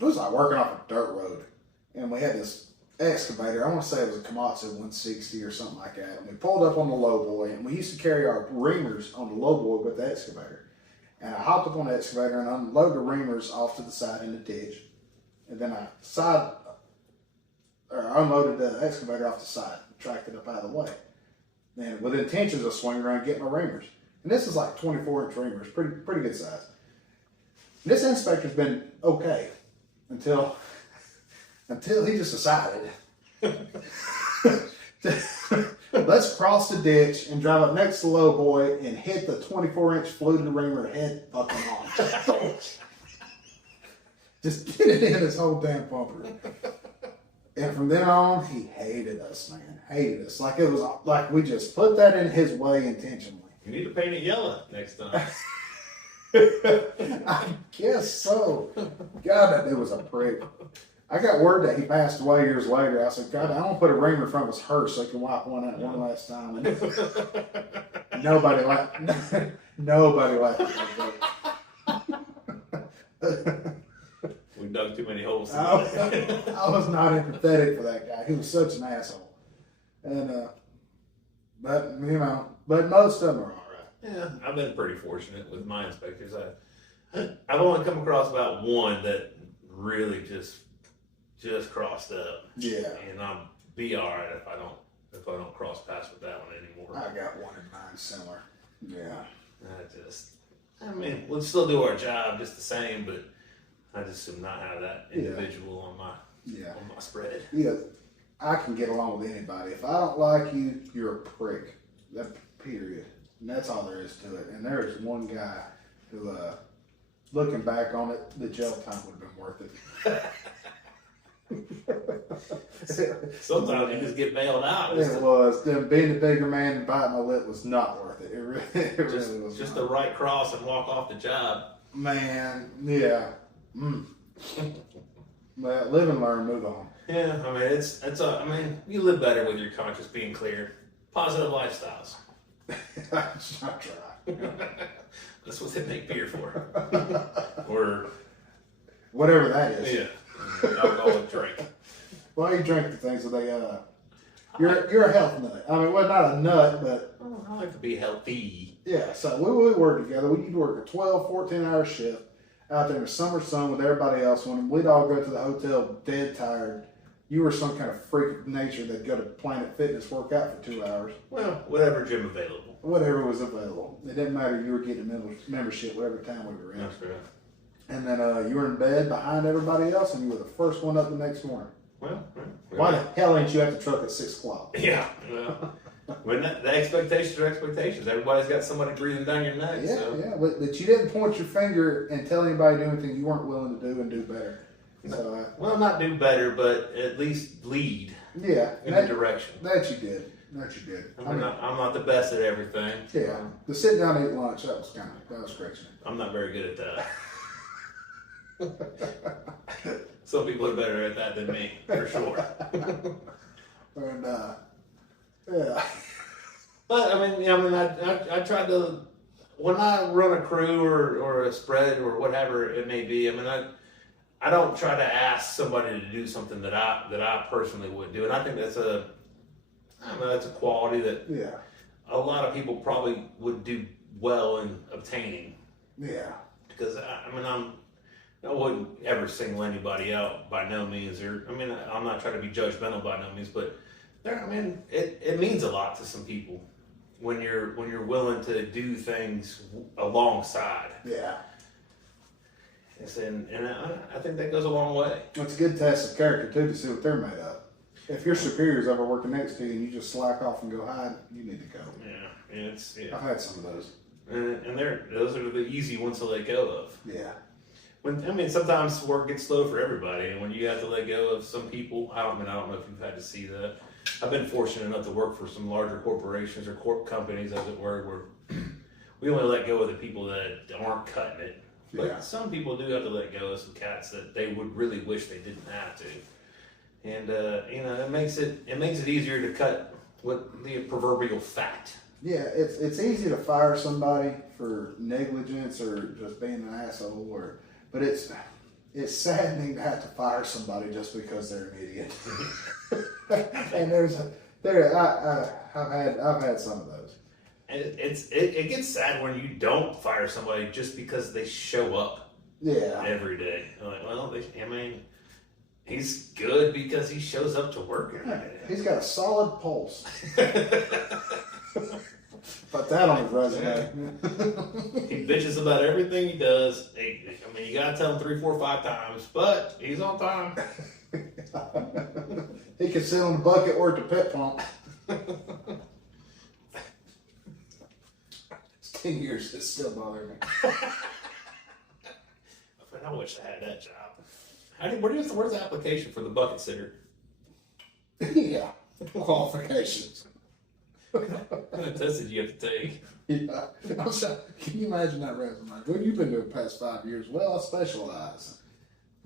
was like working off a dirt road, and we had this excavator. I want to say it was a Komatsu 160 or something like that. And we pulled up on the lowboy, and we used to carry our reamers on the lowboy with the excavator. And I hopped up on the excavator and unloaded the reamers off to the side in the ditch, and then I unloaded the excavator off the side, tracked it up out of the way. And with intentions of swinging around and getting my reamers. And this is like 24-inch reamers, pretty good size. This inspector's been okay until he just decided, let's cross the ditch and drive up next to the lowboy and hit the 24-inch fluted reamer head fucking on. Just get it in his whole damn bumper. And from then on, he hated us, man. Hated us. Like it was like we just put that in his way intentionally. You need to paint it yellow next time. I guess so. God, that dude was a prick. I got word that he passed away years later. I said, God, I don't put a reamer in front of his hearse so he can wipe one out one last time. And nobody laughed. Nobody laughed at that. We dug too many holes. I was not empathetic for that guy. He was such an asshole. And but most of them are all right. Yeah, I've been pretty fortunate with my inspectors. I've only come across about one that really just crossed up. Yeah. And I'll be all right if I don't cross paths with that one anymore. I got one in mind similar. Yeah. I mean, we'll still do our job just the same, but I just do not have that individual on my spread. Yeah, I can get along with anybody. If I don't like you, you're a prick. That period. And that's all there is to it. And there's one guy who, looking back on it, the jail time would have been worth it. Sometimes you just get bailed out. It was. Then being the bigger man and biting my lip was not worth it. It really was. Just the right cross and walk off the job. Man, yeah. Well, live and learn, move on. Yeah, I mean, you live better with your conscience being clear. Positive lifestyles. I try. That's what they make beer for. Or whatever that is. Yeah. Alcoholic drink. Well, you drink the things that they you're a health nut. I mean, well, not a nut, but I like to be healthy. Yeah, so we worked together. We'd work a 12, 14-hour shift out there in the summer sun with everybody else. When we'd all go to the hotel dead tired, you were some kind of freak of nature that'd go to Planet Fitness, work out for 2 hours. Well, whatever gym available. Whatever was available. It didn't matter. You were getting a membership whatever time we were in. That's right. And then you were in bed behind everybody else, and you were the first one up the next morning. Well, Why the hell ain't you at the truck at 6 o'clock? Yeah. Well, when the expectations are expectations. Everybody's got somebody breathing down your neck. Yeah, so. yeah. But you didn't point your finger and tell anybody to do anything you weren't willing to do and do better. So, well, not do better, but at least lead yeah, in the direction. That you did. That you did. I'm not the best at everything. Yeah. The sit down and eat lunch, that was crazy. I'm not very good at that. Some people are better at that than me, for sure. And yeah. But I try to, when I run a crew or a spread or whatever it may be. I don't try to ask somebody to do something that I personally would do, and I think that's a quality that a lot of people probably would do well in obtaining. Yeah. Because I wouldn't ever single anybody out by no means, I'm not trying to be judgmental by no means, but it means a lot to some people when you're willing to do things alongside. Yeah. And I think that goes a long way. It's a good test of character too to see what they're made of. If your superior's ever working next to you and you just slack off and go hide, you need to go. Yeah, I've had some of those. And those are the easy ones to let go of. Yeah. Sometimes work gets slow for everybody, and when you have to let go of some people, I don't know if you've had to see that. I've been fortunate enough to work for some larger corporations or corp companies, as it were, where we only let go of the people that aren't cutting it. But some people do have to let go of some cats that they would really wish they didn't have to. And it makes it easier to cut with the proverbial fat. Yeah, it's easy to fire somebody for negligence or just being an asshole, but it's saddening to have to fire somebody just because they're an idiot. And I've had some of those. And it gets sad when you don't fire somebody just because they show up. Yeah. Every day. Like, well, he's good because he shows up to work every day. He's got a solid pulse. Put that on his resume. He bitches about everything he does. You gotta tell him 3, 4, 5 times, but he's on time. He can sit on the bucket or at the pit pump. 10 years, it still bothers me. I wish I had that job. Where's the application for the bucket sitter? Yeah, qualifications. What kind of test did you have to take? Yeah. I'm sorry. Can you imagine that resume? What have you been doing the past 5 years? Well, I specialize.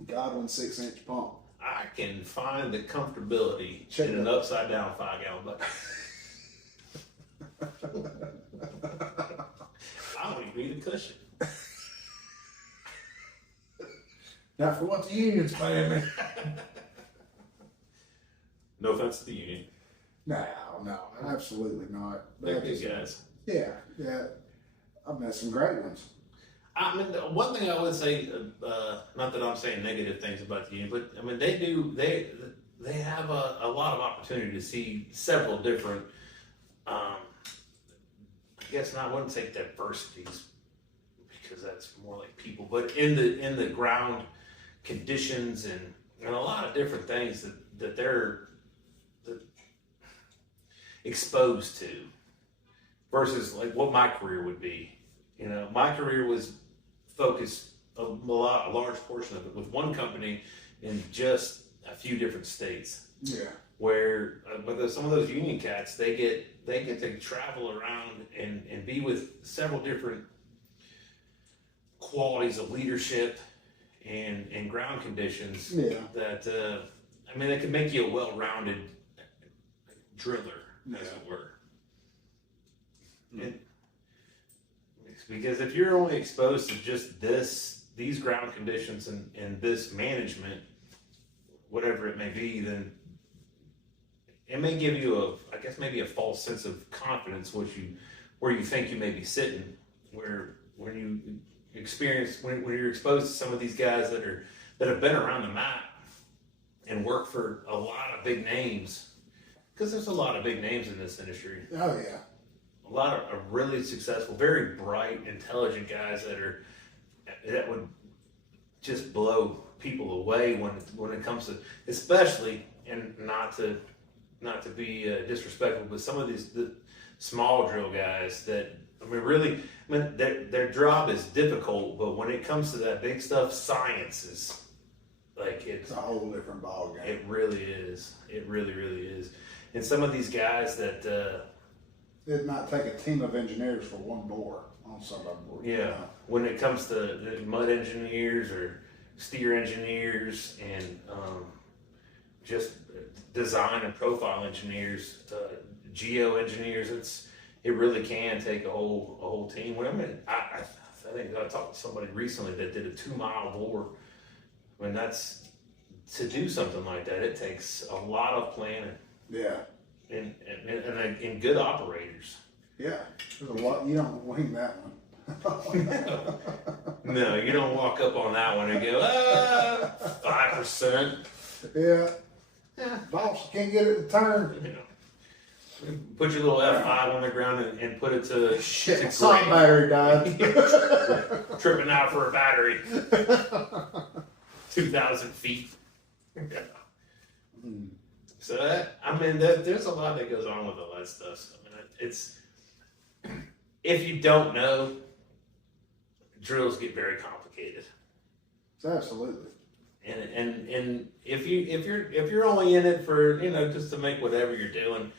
Godwin 6-inch pump. I can find the comfortability in an upside down 5-gallon bucket. I don't even need a cushion. Not for what the union's paying me. No offense to the union. No, absolutely not. They're good guys. Yeah. I've met some great ones. One thing I would say, not that I'm saying negative things about the union, but they have a lot of opportunity to see several different, I wouldn't say diversities, because that's more like people, but in the ground conditions and a lot of different things that they're exposed to versus like what my career would be. My career was focused a large portion of it with one company in just a few different states. Yeah. Where some of those union cats, they get to travel around and be with several different qualities of leadership and ground conditions. Yeah. That it can make you a well-rounded driller, as it were. Because if you're only exposed to just these ground conditions and this management, whatever it may be, then it may give you maybe a false sense of confidence, which you where you think you may be sitting, where when you experience when you're exposed to some of these guys that have been around the map and work for a lot of big names, because there's a lot of big names in this industry. Oh yeah. A lot of really successful, very bright, intelligent guys that would just blow people away when it comes to, especially, and not to be disrespectful, but some of the small drill guys that, their job is difficult, but when it comes to that big stuff, science is like it's a whole different ball game. It really is. It really, really is. And some of these guys that it might take a team of engineers for one bore on some of them. Yeah, when it comes to the mud engineers or steer engineers and just design and profile engineers, geo engineers, it really can take a whole team. I think I talked to somebody recently that did a 2-mile bore. That's to do something like that. It takes a lot of planning. Yeah. And good operators. Yeah, there's a lot. You don't wing that one. No, you don't walk up on that one and go 5%. Yeah. Boss, can't get it to turn. You know, put your little F5 on the ground and put it to shit. Some battery died. Tripping out for a battery. 2,000 feet. So there's a lot that goes on with all that stuff. So, it's, if you don't know, drills get very complicated. Absolutely. And if you're only in it for just to make whatever you're doing,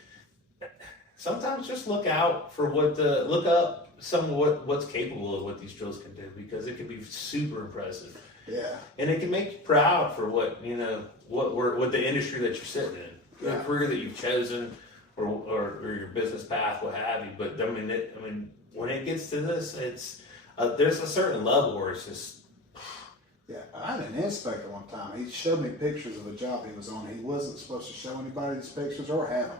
sometimes just look out for look up some of what's capable of what these drills can do, because it can be super impressive. Yeah. And it can make you proud for what the industry that you're sitting in. The career that you've chosen, or your business path, what have you. But when it gets to this, it's there's a certain level where it's just. Yeah, I had an inspector one time. He showed me pictures of a job he was on. He wasn't supposed to show anybody these pictures or have them,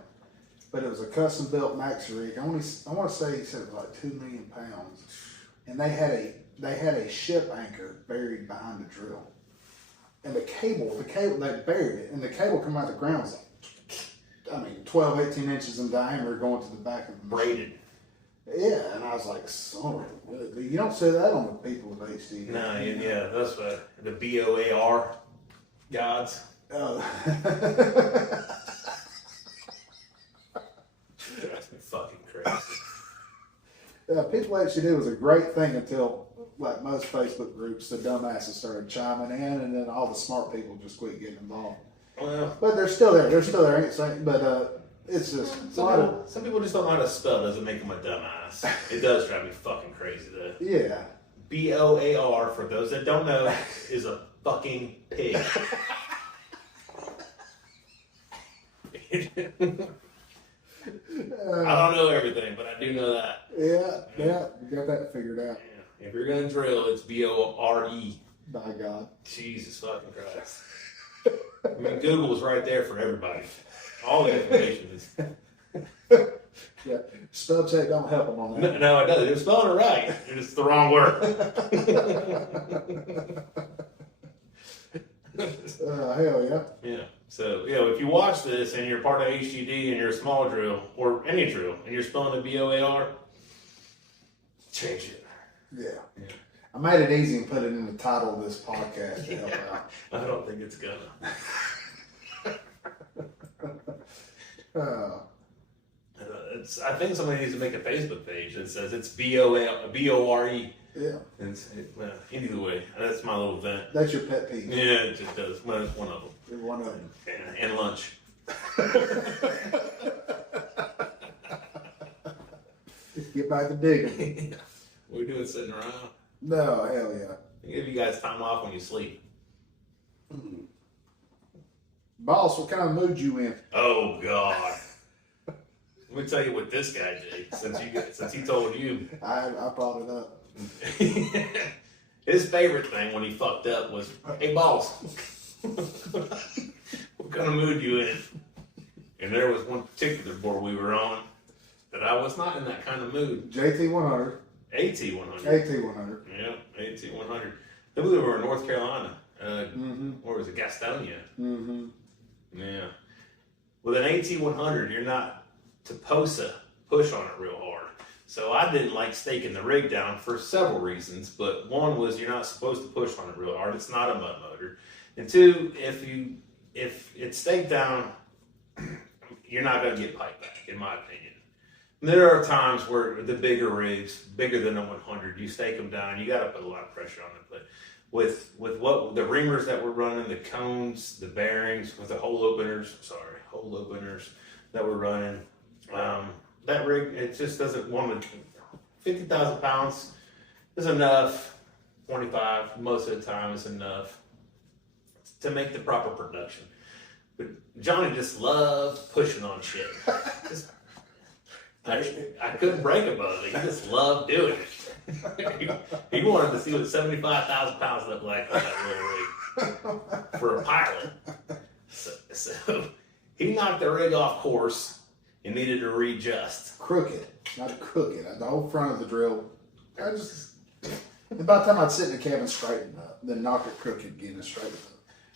but it was a custom built Maxi Rig. I want to say he said it was like 2 million pounds, and they had a ship anchor buried behind the drill, and the cable they buried it, and the cable come out of the ground was like, 12, 18 inches in diameter going to the back of the machine. Braided. Yeah, and I was like, sorry, you don't say that on the people with HD. No, yeah, that's what the BOAR gods. Oh. That's fucking crazy. Yeah, people HD was a great thing until, like most Facebook groups, the dumbasses started chiming in, and then all the smart people just quit getting involved. Well, but they're still there. But it's just some people just don't know how to spell. Doesn't make them a dumbass. It does drive me fucking crazy though. Yeah. BOAR, for those that don't know, is a fucking pig. I don't know everything, but I do know that. Yeah, you got that figured out. Yeah. If you're gonna drill, it's BORE. By God. Jesus fucking Christ. Google's right there for everybody. All the information is. Yeah, spell check don't help them on that. No, it doesn't. They're spelling it right. It's the wrong word. Hell yeah. Yeah. So, if you watch this and you're part of HGD and you're a small drill, or any drill, and you're spelling the BOAR, change it. Yeah. I made it easy and put it in the title of this podcast to help out. I don't think it's gonna. I think somebody needs to make a Facebook page that says it's BORE. Yeah. Either way, that's my little vent. That's your pet peeve. Yeah, it just does. Well, it's one of them. You're one of them. And lunch. Get back to digging. What are we doing sitting around? No, hell yeah. Give you guys time off when you sleep. Boss, what kind of mood you in? Oh God. Let me tell you what this guy did since he told you. I brought it up. His favorite thing when he fucked up was, "Hey boss, what kind of mood you in?" And there was one particular board we were on. that I was not in that kind of mood. JT 100. AT100. AT 100. Yeah, AT100. I believe we were in North Carolina. Or was it Gastonia? Mm-hmm. Yeah. With an AT100, you're not supposed to push on it real hard. So I didn't like staking the rig down for several reasons, but one was you're not supposed to push on it real hard. It's not a mud motor. And two, if it's staked down, you're not going to get pipe back, in my opinion. There are times where the bigger rigs, bigger than a 100, you stake them down, you got to put a lot of pressure on it. But with what the reamers that we're running, the cones, the bearings, with the hole openers that we're running, that rig, it just doesn't want to. 50,000 pounds is enough. 25 most of the time is enough to make the proper production. But Johnny just loved pushing on shit. I couldn't break him of it. He just loved doing it. he wanted to see what 75,000 pounds looked like on that little rig for a pilot. So he knocked the rig off course and needed to readjust. Crooked, not crooked. The whole front of the drill. By the time I'd sit in the cabin, straighten up, then knock it crooked again and straighten up.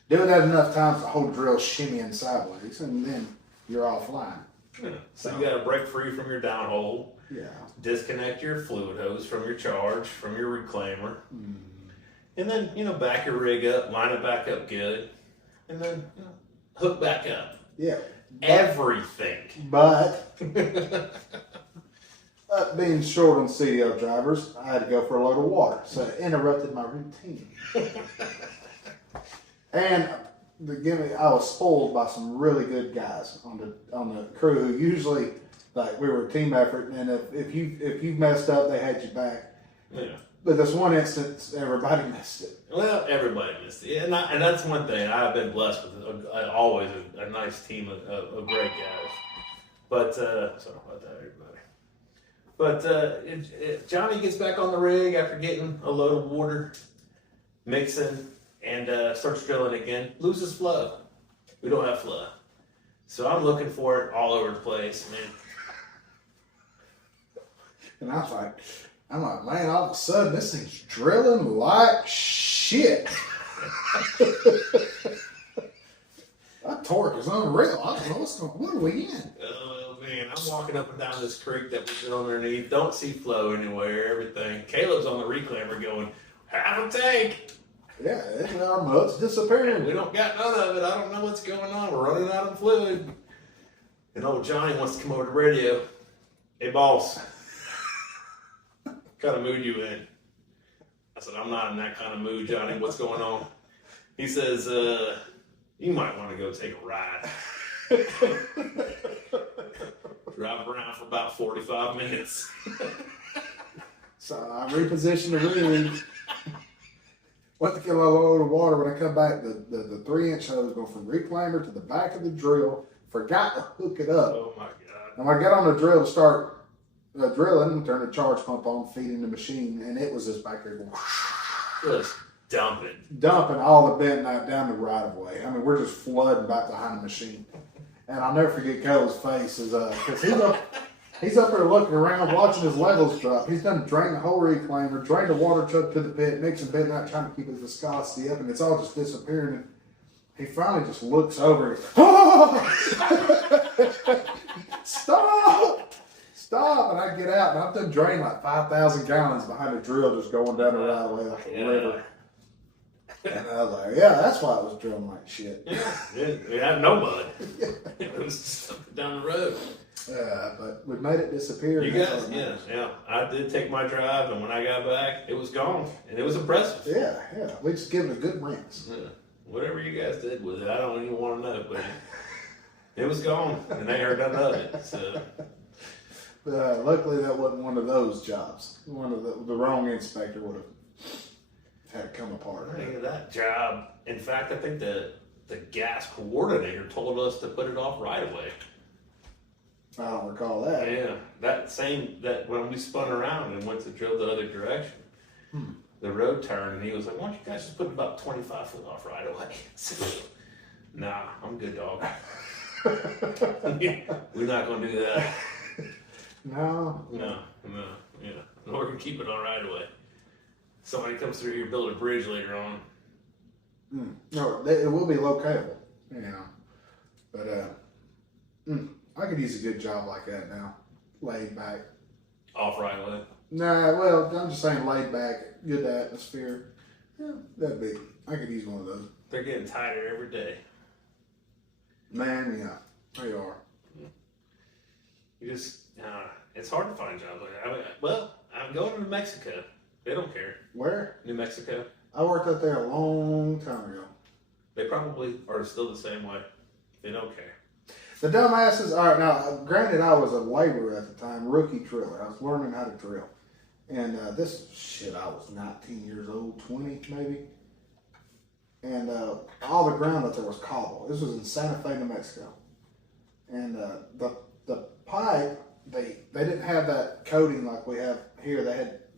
Do that enough times, the whole drill shimmying sideways, and then you're offline. Yeah. So you got to break free from your downhole. Yeah. Disconnect your fluid hose from your charge, from your reclaimer. And then, back your rig up, line it back up good. And then, hook back up. Yeah. Everything. But, being short on CDL drivers, I had to go for a load of water. So it interrupted my routine. And I was spoiled by some really good guys on the crew who usually, like, we were a team effort, and if you messed up, they had you back. Yeah. But this one instance, everybody missed it. Well, everybody missed it, and that's one thing I've been blessed with. Always a nice team of great guys. But sorry about that, everybody. But Johnny gets back on the rig after getting a load of water, mixing. And starts drilling again, loses flow. We don't have flow. So I'm looking for it all over the place, man. And I'm like, man, all of a sudden this thing's drilling like shit. That torque is unreal. I don't know what are we in? Oh man, I'm walking up and down this creek that we sit underneath. Don't see flow anywhere, everything. Caleb's on the reclaimer going, have a tank. Yeah, our mud's disappearing. We don't got none of it. I don't know what's going on. We're running out of fluid. And old Johnny wants to come over to the radio. Hey, boss. What kind of mood you in? I said, I'm not in that kind of mood, Johnny. What's going on? He says, you might want to go take a ride. Drive around for about 45 minutes. So I repositioned the rig. Went to get a load of water. When I come back, the 3-inch hose going from reclaimer to the back of the drill. Forgot to hook it up. Oh my God. And when I got on the drill to start drilling, turn the charge pump on, feeding the machine, and it was just back there going, Just dumping all the bentonite down the right of way. I mean, we're just flooding back behind the machine. And I'll never forget Cole's face because he's up there looking around, watching his levels drop. He's done drained the whole reclaimer, drained the water truck to the pit, mixing bentonite, trying to keep his viscosity up, and it's all just disappearing. And he finally just looks over and Stop! And I get out, and I've done drained like 5,000 gallons behind the drill just going down the right of way like a river. And I was like, yeah, that's why it was drilling like shit. Yeah, we had no mud. It was just up down the road. But we made it disappear. You guys, yeah. I did take my drive, and when I got back, it was gone, and it was impressive. Yeah. We just give it a good rinse. Yeah. Whatever you guys did with it, I don't even want to know, but it was gone, and they heard none of it. So. Luckily, that wasn't one of those jobs. One of the wrong inspector would have had come apart. I think that job. In fact, I think the gas coordinator told us to put it off right away. I don't recall that. Yeah, that when we spun around and went to drill the other direction, the road turned, and he was like, "Why don't you guys just put about 25 foot off right away?" Nah, I'm good, dog. We're not gonna do that. No. No. Yeah. Or we can keep it on right away. Somebody comes through here, build a bridge later on. No, it will be locatable, you know. But I could use a good job like that now. Laid back. Off right away. Nah, well, I'm just saying laid back, good atmosphere. Yeah, I could use one of those. They're getting tighter every day. Man, yeah, they are. You just, it's hard to find jobs like that. I mean, well, I'm going to New Mexico. They don't care. Where? New Mexico. I worked out there a long time ago. They probably are still the same way. They don't care. The dumbasses are, now, granted, I was a laborer at the time, rookie driller. I was learning how to drill. And I was 19 years old, 20 maybe. And all the ground out there was cobble. This was in Santa Fe, New Mexico. And the pipe, they didn't have that coating like we have here.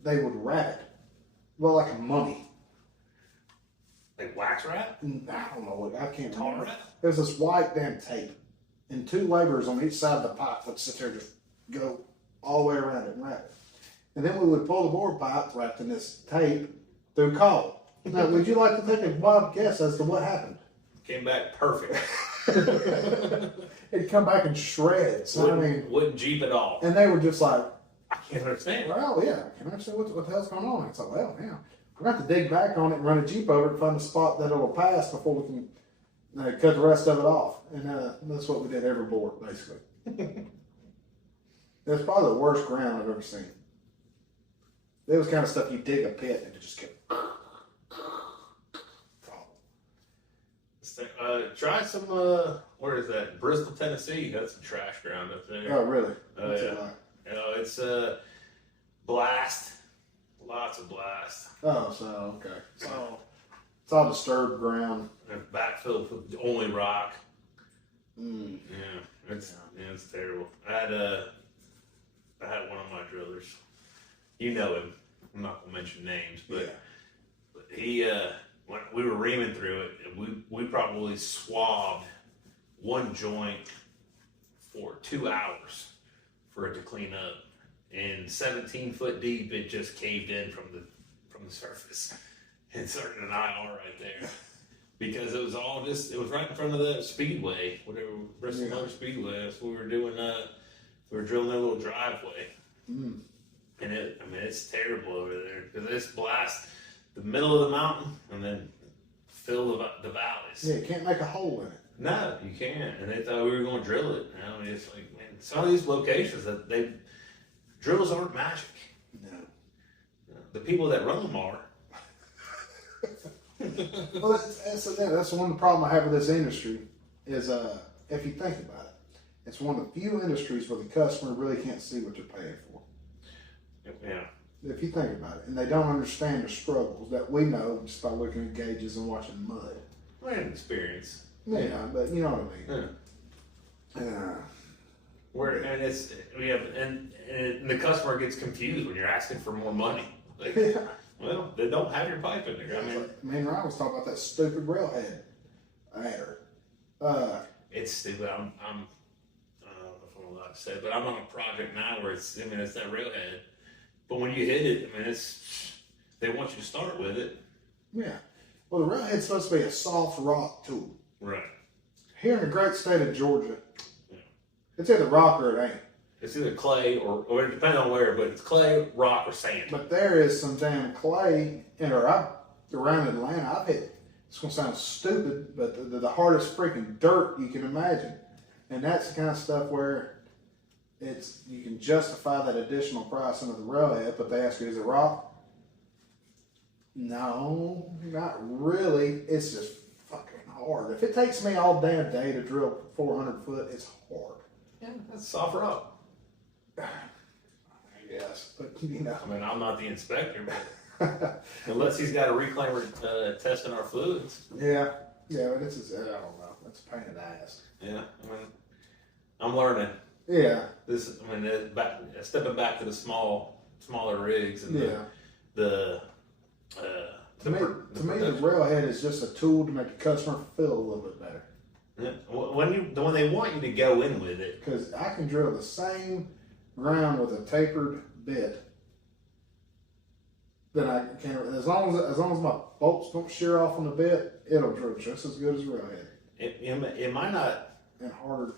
They would wrap it. Well, like a mummy. Like wax wrap? I don't know what, I can't Tar remember. wrap? There's this white damn tape. And two laborers on each side of the pipe would sit there and just go all the way around it and wrap it. And then we would pull the board pipe wrapped in this tape through cobble. Now, would you like to take a wild guess as to what happened? Came back perfect. It'd come back in shreds. Wouldn't Jeep at all. And they were just like, I can't understand. well, yeah, can I understand what the hell's going on? It's like, well, yeah. We're going to have to dig back on it and run a Jeep over it and find a spot that it'll pass before we can cut the rest of it off. And that's what we did every board, basically. That's probably the worst ground I've ever seen. It was kind of stuff you dig a pit and it just kept. Try some, where is that? Bristol, Tennessee. That's a trash ground up there. Oh, really? What's it like? It's blast. Lots of blast. Oh, so, okay. So, it's all disturbed ground. And backfilled with only rock. Mm. Yeah, it's terrible. I had one of my drillers. You know him. I'm not gonna mention names, but he when we were reaming through it, we probably swabbed one joint for 2 hours for it to clean up. And 17 foot deep, it just caved in from the surface. It started an IR right there. Because it was it was right in front of the speedway, whatever, Bristol Motor Speedway. That's what we were doing, we were drilling their little driveway. Mm. And it's terrible over there. Because it's blast the middle of the mountain and then fill the valleys. Yeah, you can't make a hole in it. No, you can't. And they thought we were going to drill it. It's like, man, some of these locations drills aren't magic. No. The people that run them are. Well, that's one of the problems I have with this industry is if you think about it, it's one of the few industries where the customer really can't see what they're paying for. Yeah. If you think about it, and they don't understand the struggles that we know just by looking at gauges and watching mud. Well, experience. Yeah, but you know what I mean. Yeah. And the customer gets confused when you're asking for more money. Like, well, they don't have your pipe in there. Me and Ryan was talking about that stupid railhead adder. It's stupid. I don't know if I'm allowed to say it, but I'm on a project now where it's that railhead. But when you hit it, they want you to start with it. Yeah. Well, the railhead's supposed to be a soft rock tool. Right. Here in the great state of Georgia, it's either rock or it ain't. It's either clay or depending on where, but it's clay, rock, or sand. But there is some damn clay around Atlanta. I've hit. It's gonna sound stupid, but the hardest freaking dirt you can imagine, and that's the kind of stuff where you can justify that additional price under the railhead. But they ask you, is it rock? No, not really. It's just fucking hard. If it takes me all damn day to drill 400 foot, it's hard. Yeah, that's soft rock. Yes, but I'm not the inspector, but unless he's got a reclaimer testing our fluids. Yeah, but I don't know. It's a pain in the ass. Yeah, I'm learning. Yeah. Stepping back to the smaller rigs and to me, the railhead is just a tool to make the customer feel a little bit better. Yeah. When they want you to go in with it, because I can drill the same ground with a tapered bit, then I can, as long as my bolts don't shear off on the bit, it'll drill just as good as a railhead. It might not. And harder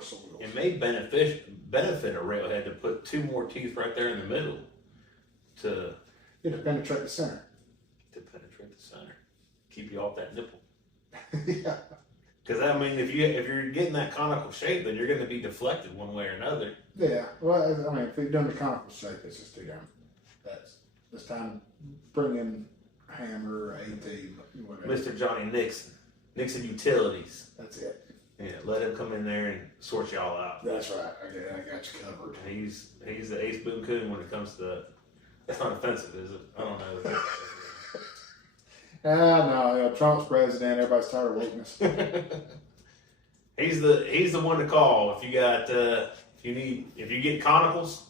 soils. It may benefit a railhead to put 2 more teeth right there in the middle to penetrate the center. Penetrate the center, keep you off that nipple. Yeah. Because I mean, if you're getting that conical shape, then you're going to be deflected one way or another. Yeah. Well, I mean, if you're doing the conical shape, it's just too damn. It's time to bring in hammer, AT, whatever. Mr. Johnny Nixon Utilities. That's it. Yeah, let him come in there and sort y'all out. That's right. I got you covered. He's the ace boom coon when it comes to that. That's not offensive, is it? I don't know. No, Trump's president. Everybody's tired of weakness. He's the one to call if you got if you get conicals.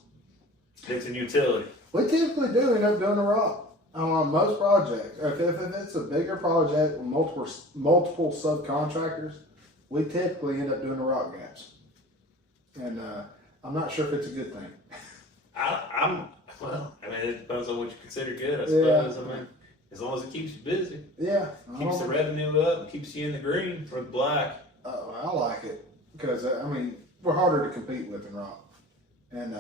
Nixon Utility. We typically do end up doing the rock on most projects. If it's a bigger project with multiple subcontractors, we typically end up doing the rock gaps. And I'm not sure if it's a good thing. It depends on what you consider good, I suppose. I mean, as long as it keeps you busy. Yeah. Keeps the revenue up and keeps you in the green for the black. I like it because, we're harder to compete with in rock. And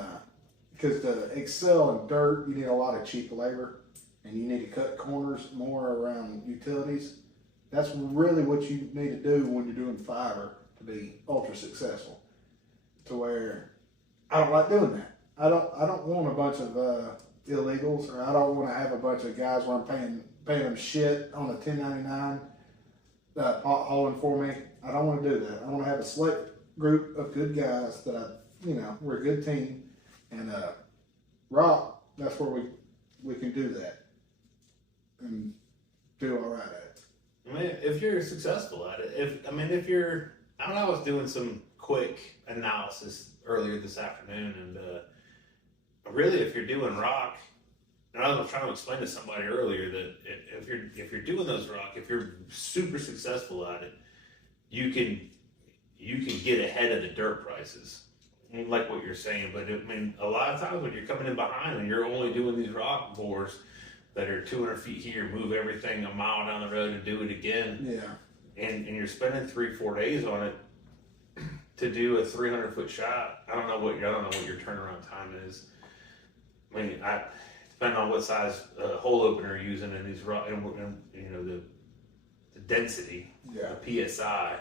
because to excel in dirt, you need a lot of cheap labor and you need to cut corners more around utilities. That's really what you need to do when you're doing fiber to be ultra successful. To where I don't like doing that. I don't want a bunch of illegals, or I don't want to have a bunch of guys where I'm paying them shit on a 1099 hauling for me. I don't want to do that. I want to have a select group of good guys that we're a good team, and rock. That's where we can do that and do all right at it. I mean, if you're successful at it, I was doing some quick analysis earlier this afternoon, and really, if you're doing rock, and I was trying to explain to somebody earlier that if you're doing those rock, if you're super successful at it, you can get ahead of the dirt prices, like what you're saying. But a lot of times when you're coming in behind and you're only doing these rock bores that are 200 feet here, move everything a mile down the road and do it again. Yeah. And you're spending 3-4 days on it to do a 300-foot shot. I don't know what your turnaround time is. Depending on what size hole opener you're using in these rock, and the density, the PSI.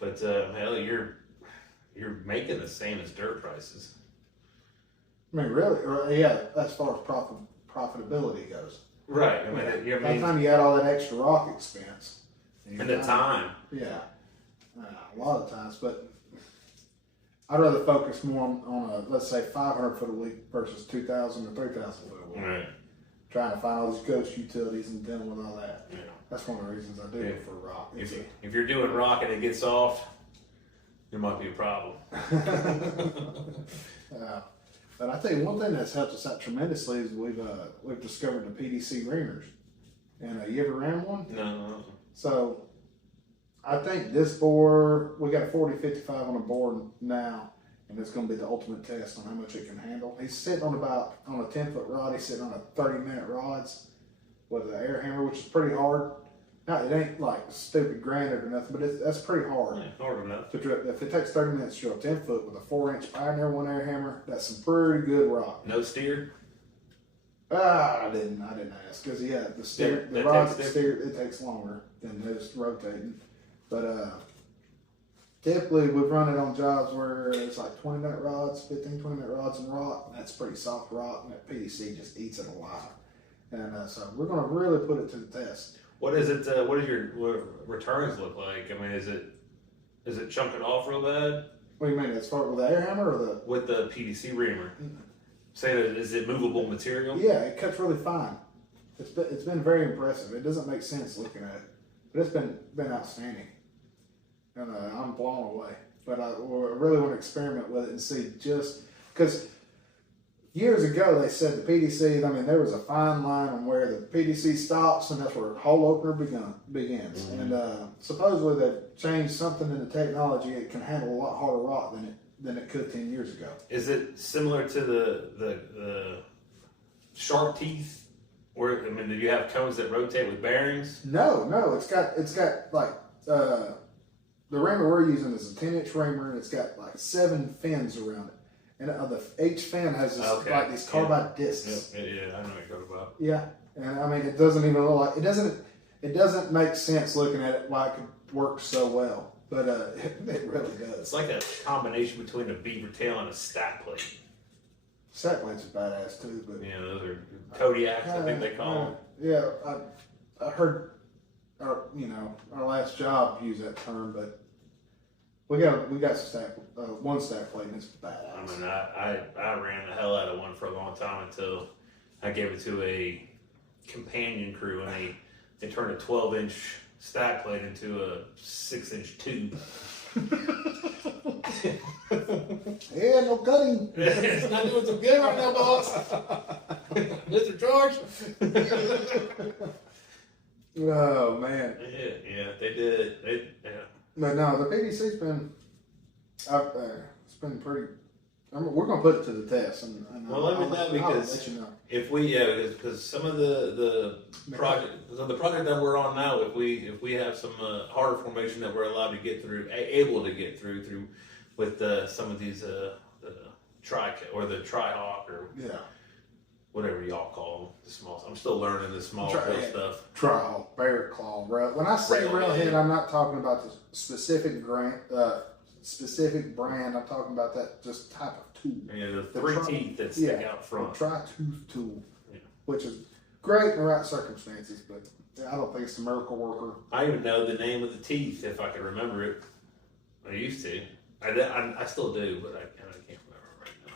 But you're making the same as dirt prices. Really? Yeah, as far as profitability goes. Right. By the time you add all that extra rock expense. And the time. Yeah. A lot of times, but I'd rather focus more on let's say 500 foot a week versus 2,000 or 3,000 foot a week. Right. Trying to find all these ghost utilities and dealing with all that. Yeah. That's one of the reasons I do it for rock. If you're doing rock and it gets soft, there might be a problem. But I tell you, one thing that's helped us out tremendously is we've discovered the PDC reamers. And you ever ran one? No. So I think this bore, we got a 4055 on a board now, and it's going to be the ultimate test on how much it can handle. He's sitting on a 10-foot rod. He's sitting on a 30-minute rods with an air hammer, which is pretty hard. Now, it ain't like stupid granite or nothing, but that's pretty hard. Yeah, hard enough. To drill. If it takes 30 minutes to drill 10 foot with a 4-inch Pioneer 1 air hammer, that's some pretty good rock. No steer? I didn't ask, because the rods that steer, it takes longer than just rotating. But typically we've run it on jobs where it's like 20-minute rods, 20-minute rods in rock, and that's pretty soft rock, and that PDC just eats it alive. And so we're going to really put it to the test. What is it? What does your returns look like? Is it chunking off real bad? What do you mean? As far with the air hammer or with the PDC reamer? Say that is it movable material? Yeah, it cuts really fine. It's been very impressive. It doesn't make sense looking at it, but it's been outstanding, and I'm blown away. But I really want to experiment with it and see, just because years ago they said the PDC. There was a fine line on where the PDC stops, and that's where hole opener begins. Mm-hmm. And supposedly they've changed something in the technology. It can handle a lot harder rock than than it could 10 years ago. Is it similar to the shark teeth? Where, I mean, do you have cones that rotate with bearings? No, it's got like the reamer we're using is a 10-inch reamer, and it's got like 7 fins around it, and each fin has this, like these carbide discs. Yeah, I know what you're talking about. Yeah, and I mean it doesn't even look like it doesn't make sense looking at it why it could work so well, but it really does. It's like a combination between a beaver tail and a stack plate. Stack plates are badass too, but yeah, those are Kodiaks, I think they call them. Yeah, I heard our last job use that term, but we got some one stack plate and it's badass. I mean, I ran the hell out of one for a long time until I gave it to a companion crew, and they turned a 12-inch stack plate into a 6-inch tube. Yeah, no cutting. It's not doing so good right now, boss. Mr. George. Oh man. Yeah, they did. But no, the PVC's been out there. It's been pretty. We're gonna put it to the test, and well, let me know, because let you know. If we because some of the project that we're on now, if we have some harder formation that we're allowed to get through, able to get through with some of these the tri-hawk or whatever y'all call them, the small. I'm still learning the small stuff. Tri-hawk, bear claw, rail. When I say railhead, I'm not talking about the specific brand. I'm talking about that just type of tool. Yeah, the three teeth that stick out front. The tri-tooth tool, which is great in the right circumstances, but I don't think it's a miracle worker. I even know the name of the teeth if I can remember it. I used to. I still do, but I can't remember right now.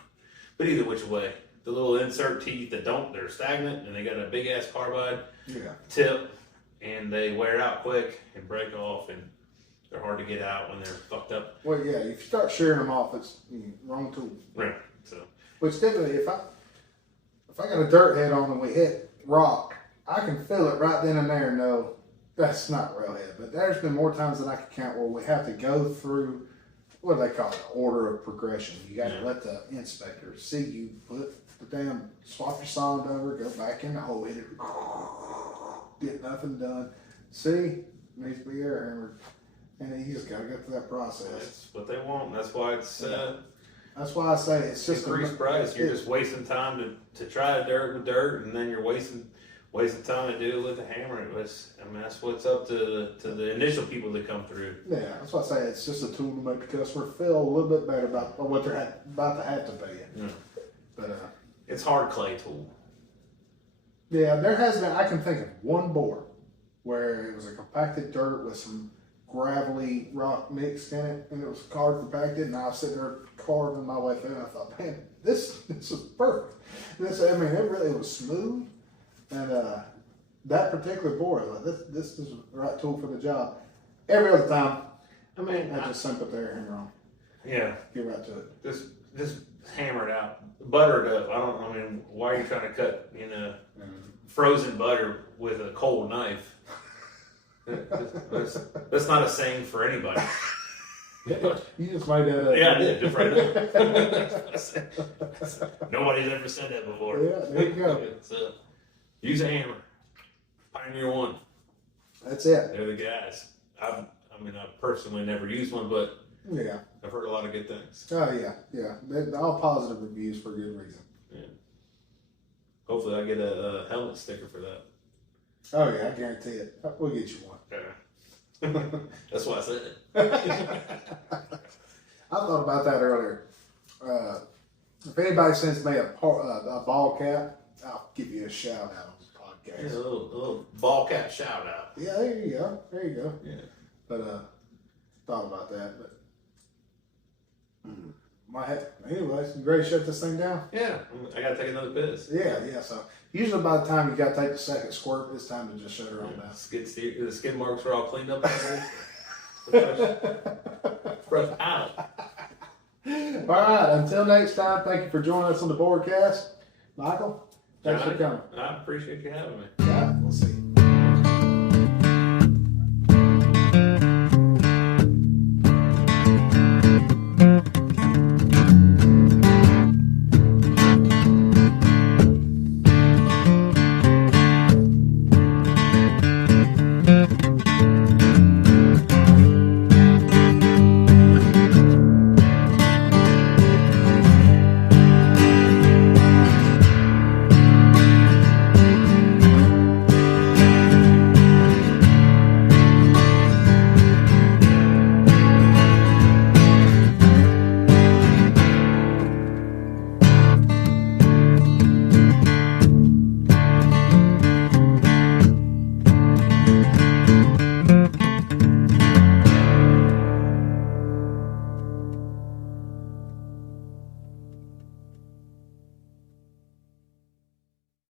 But either which way, the little insert teeth they're stagnant and they got a big ass carbide tip, and they wear out quick and break off, and they're hard to get out when they're fucked up. Well, yeah, if you start shearing them off, it's wrong tool. Right. So, which typically, if I got a dirt head on and we hit rock, I can feel it right then and there and know that's not railhead. But there's been more times than I can count where we have to go through, what do they call it, order of progression. You got to let the inspector see you put the damn, swap your sond over, go back in the hole, hit it, get nothing done. See, needs to be air hammered. And you just got to go through that process. That's what they want. That's why it's. That's why I say it's just increased price. You're just wasting time to try dirt with dirt, and then you're wasting time to do it with a hammer. That's what's up to the initial people that come through. Yeah, that's why I say it's just a tool to make the customer feel a little bit better about what they're about to have to pay. Yeah. But it's hard clay tool. Yeah, there has been. I can think of one bore where it was a compacted dirt with some gravelly rock mixed in it, and it was carved compacted, and I was sitting there carving my way through, and I thought, man, this is perfect. It really was smooth, and that particular bore, I was like, this is the right tool for the job. Every other time, I just sink up there and wrong. Yeah, get right to it. Just hammer it out, butter it up. Why are you trying to cut frozen butter with a cold knife? That's not a saying for anybody. You just made that up. Yeah, I did. Just right now. Nobody's ever said that before. Yeah, there you go. Use a hammer. Pioneer One. That's it. They're the guys. I personally never used one, but yeah, I've heard a lot of good things. Oh yeah. They're all positive reviews for good reason. Yeah. Hopefully, I get a helmet sticker for that. Oh yeah, I guarantee it. We'll get you one. Yeah. That's why I said it. I thought about that earlier. If anybody sends me a ball cap, I'll give you a shout out on the podcast. Yeah, a little ball cap shout out. Yeah, there you go. Yeah. But thought about that, but anyways, you ready to shut this thing down? Yeah, I gotta take another piss. Yeah. So usually by the time you gotta take the second squirt, it's time to just shut her on down. The skid marks are all cleaned up. Fresh out. All right. Until next time, thank you for joining us on the Boardcast. Michael, thanks for coming. I appreciate you having me. Yeah, we'll see you.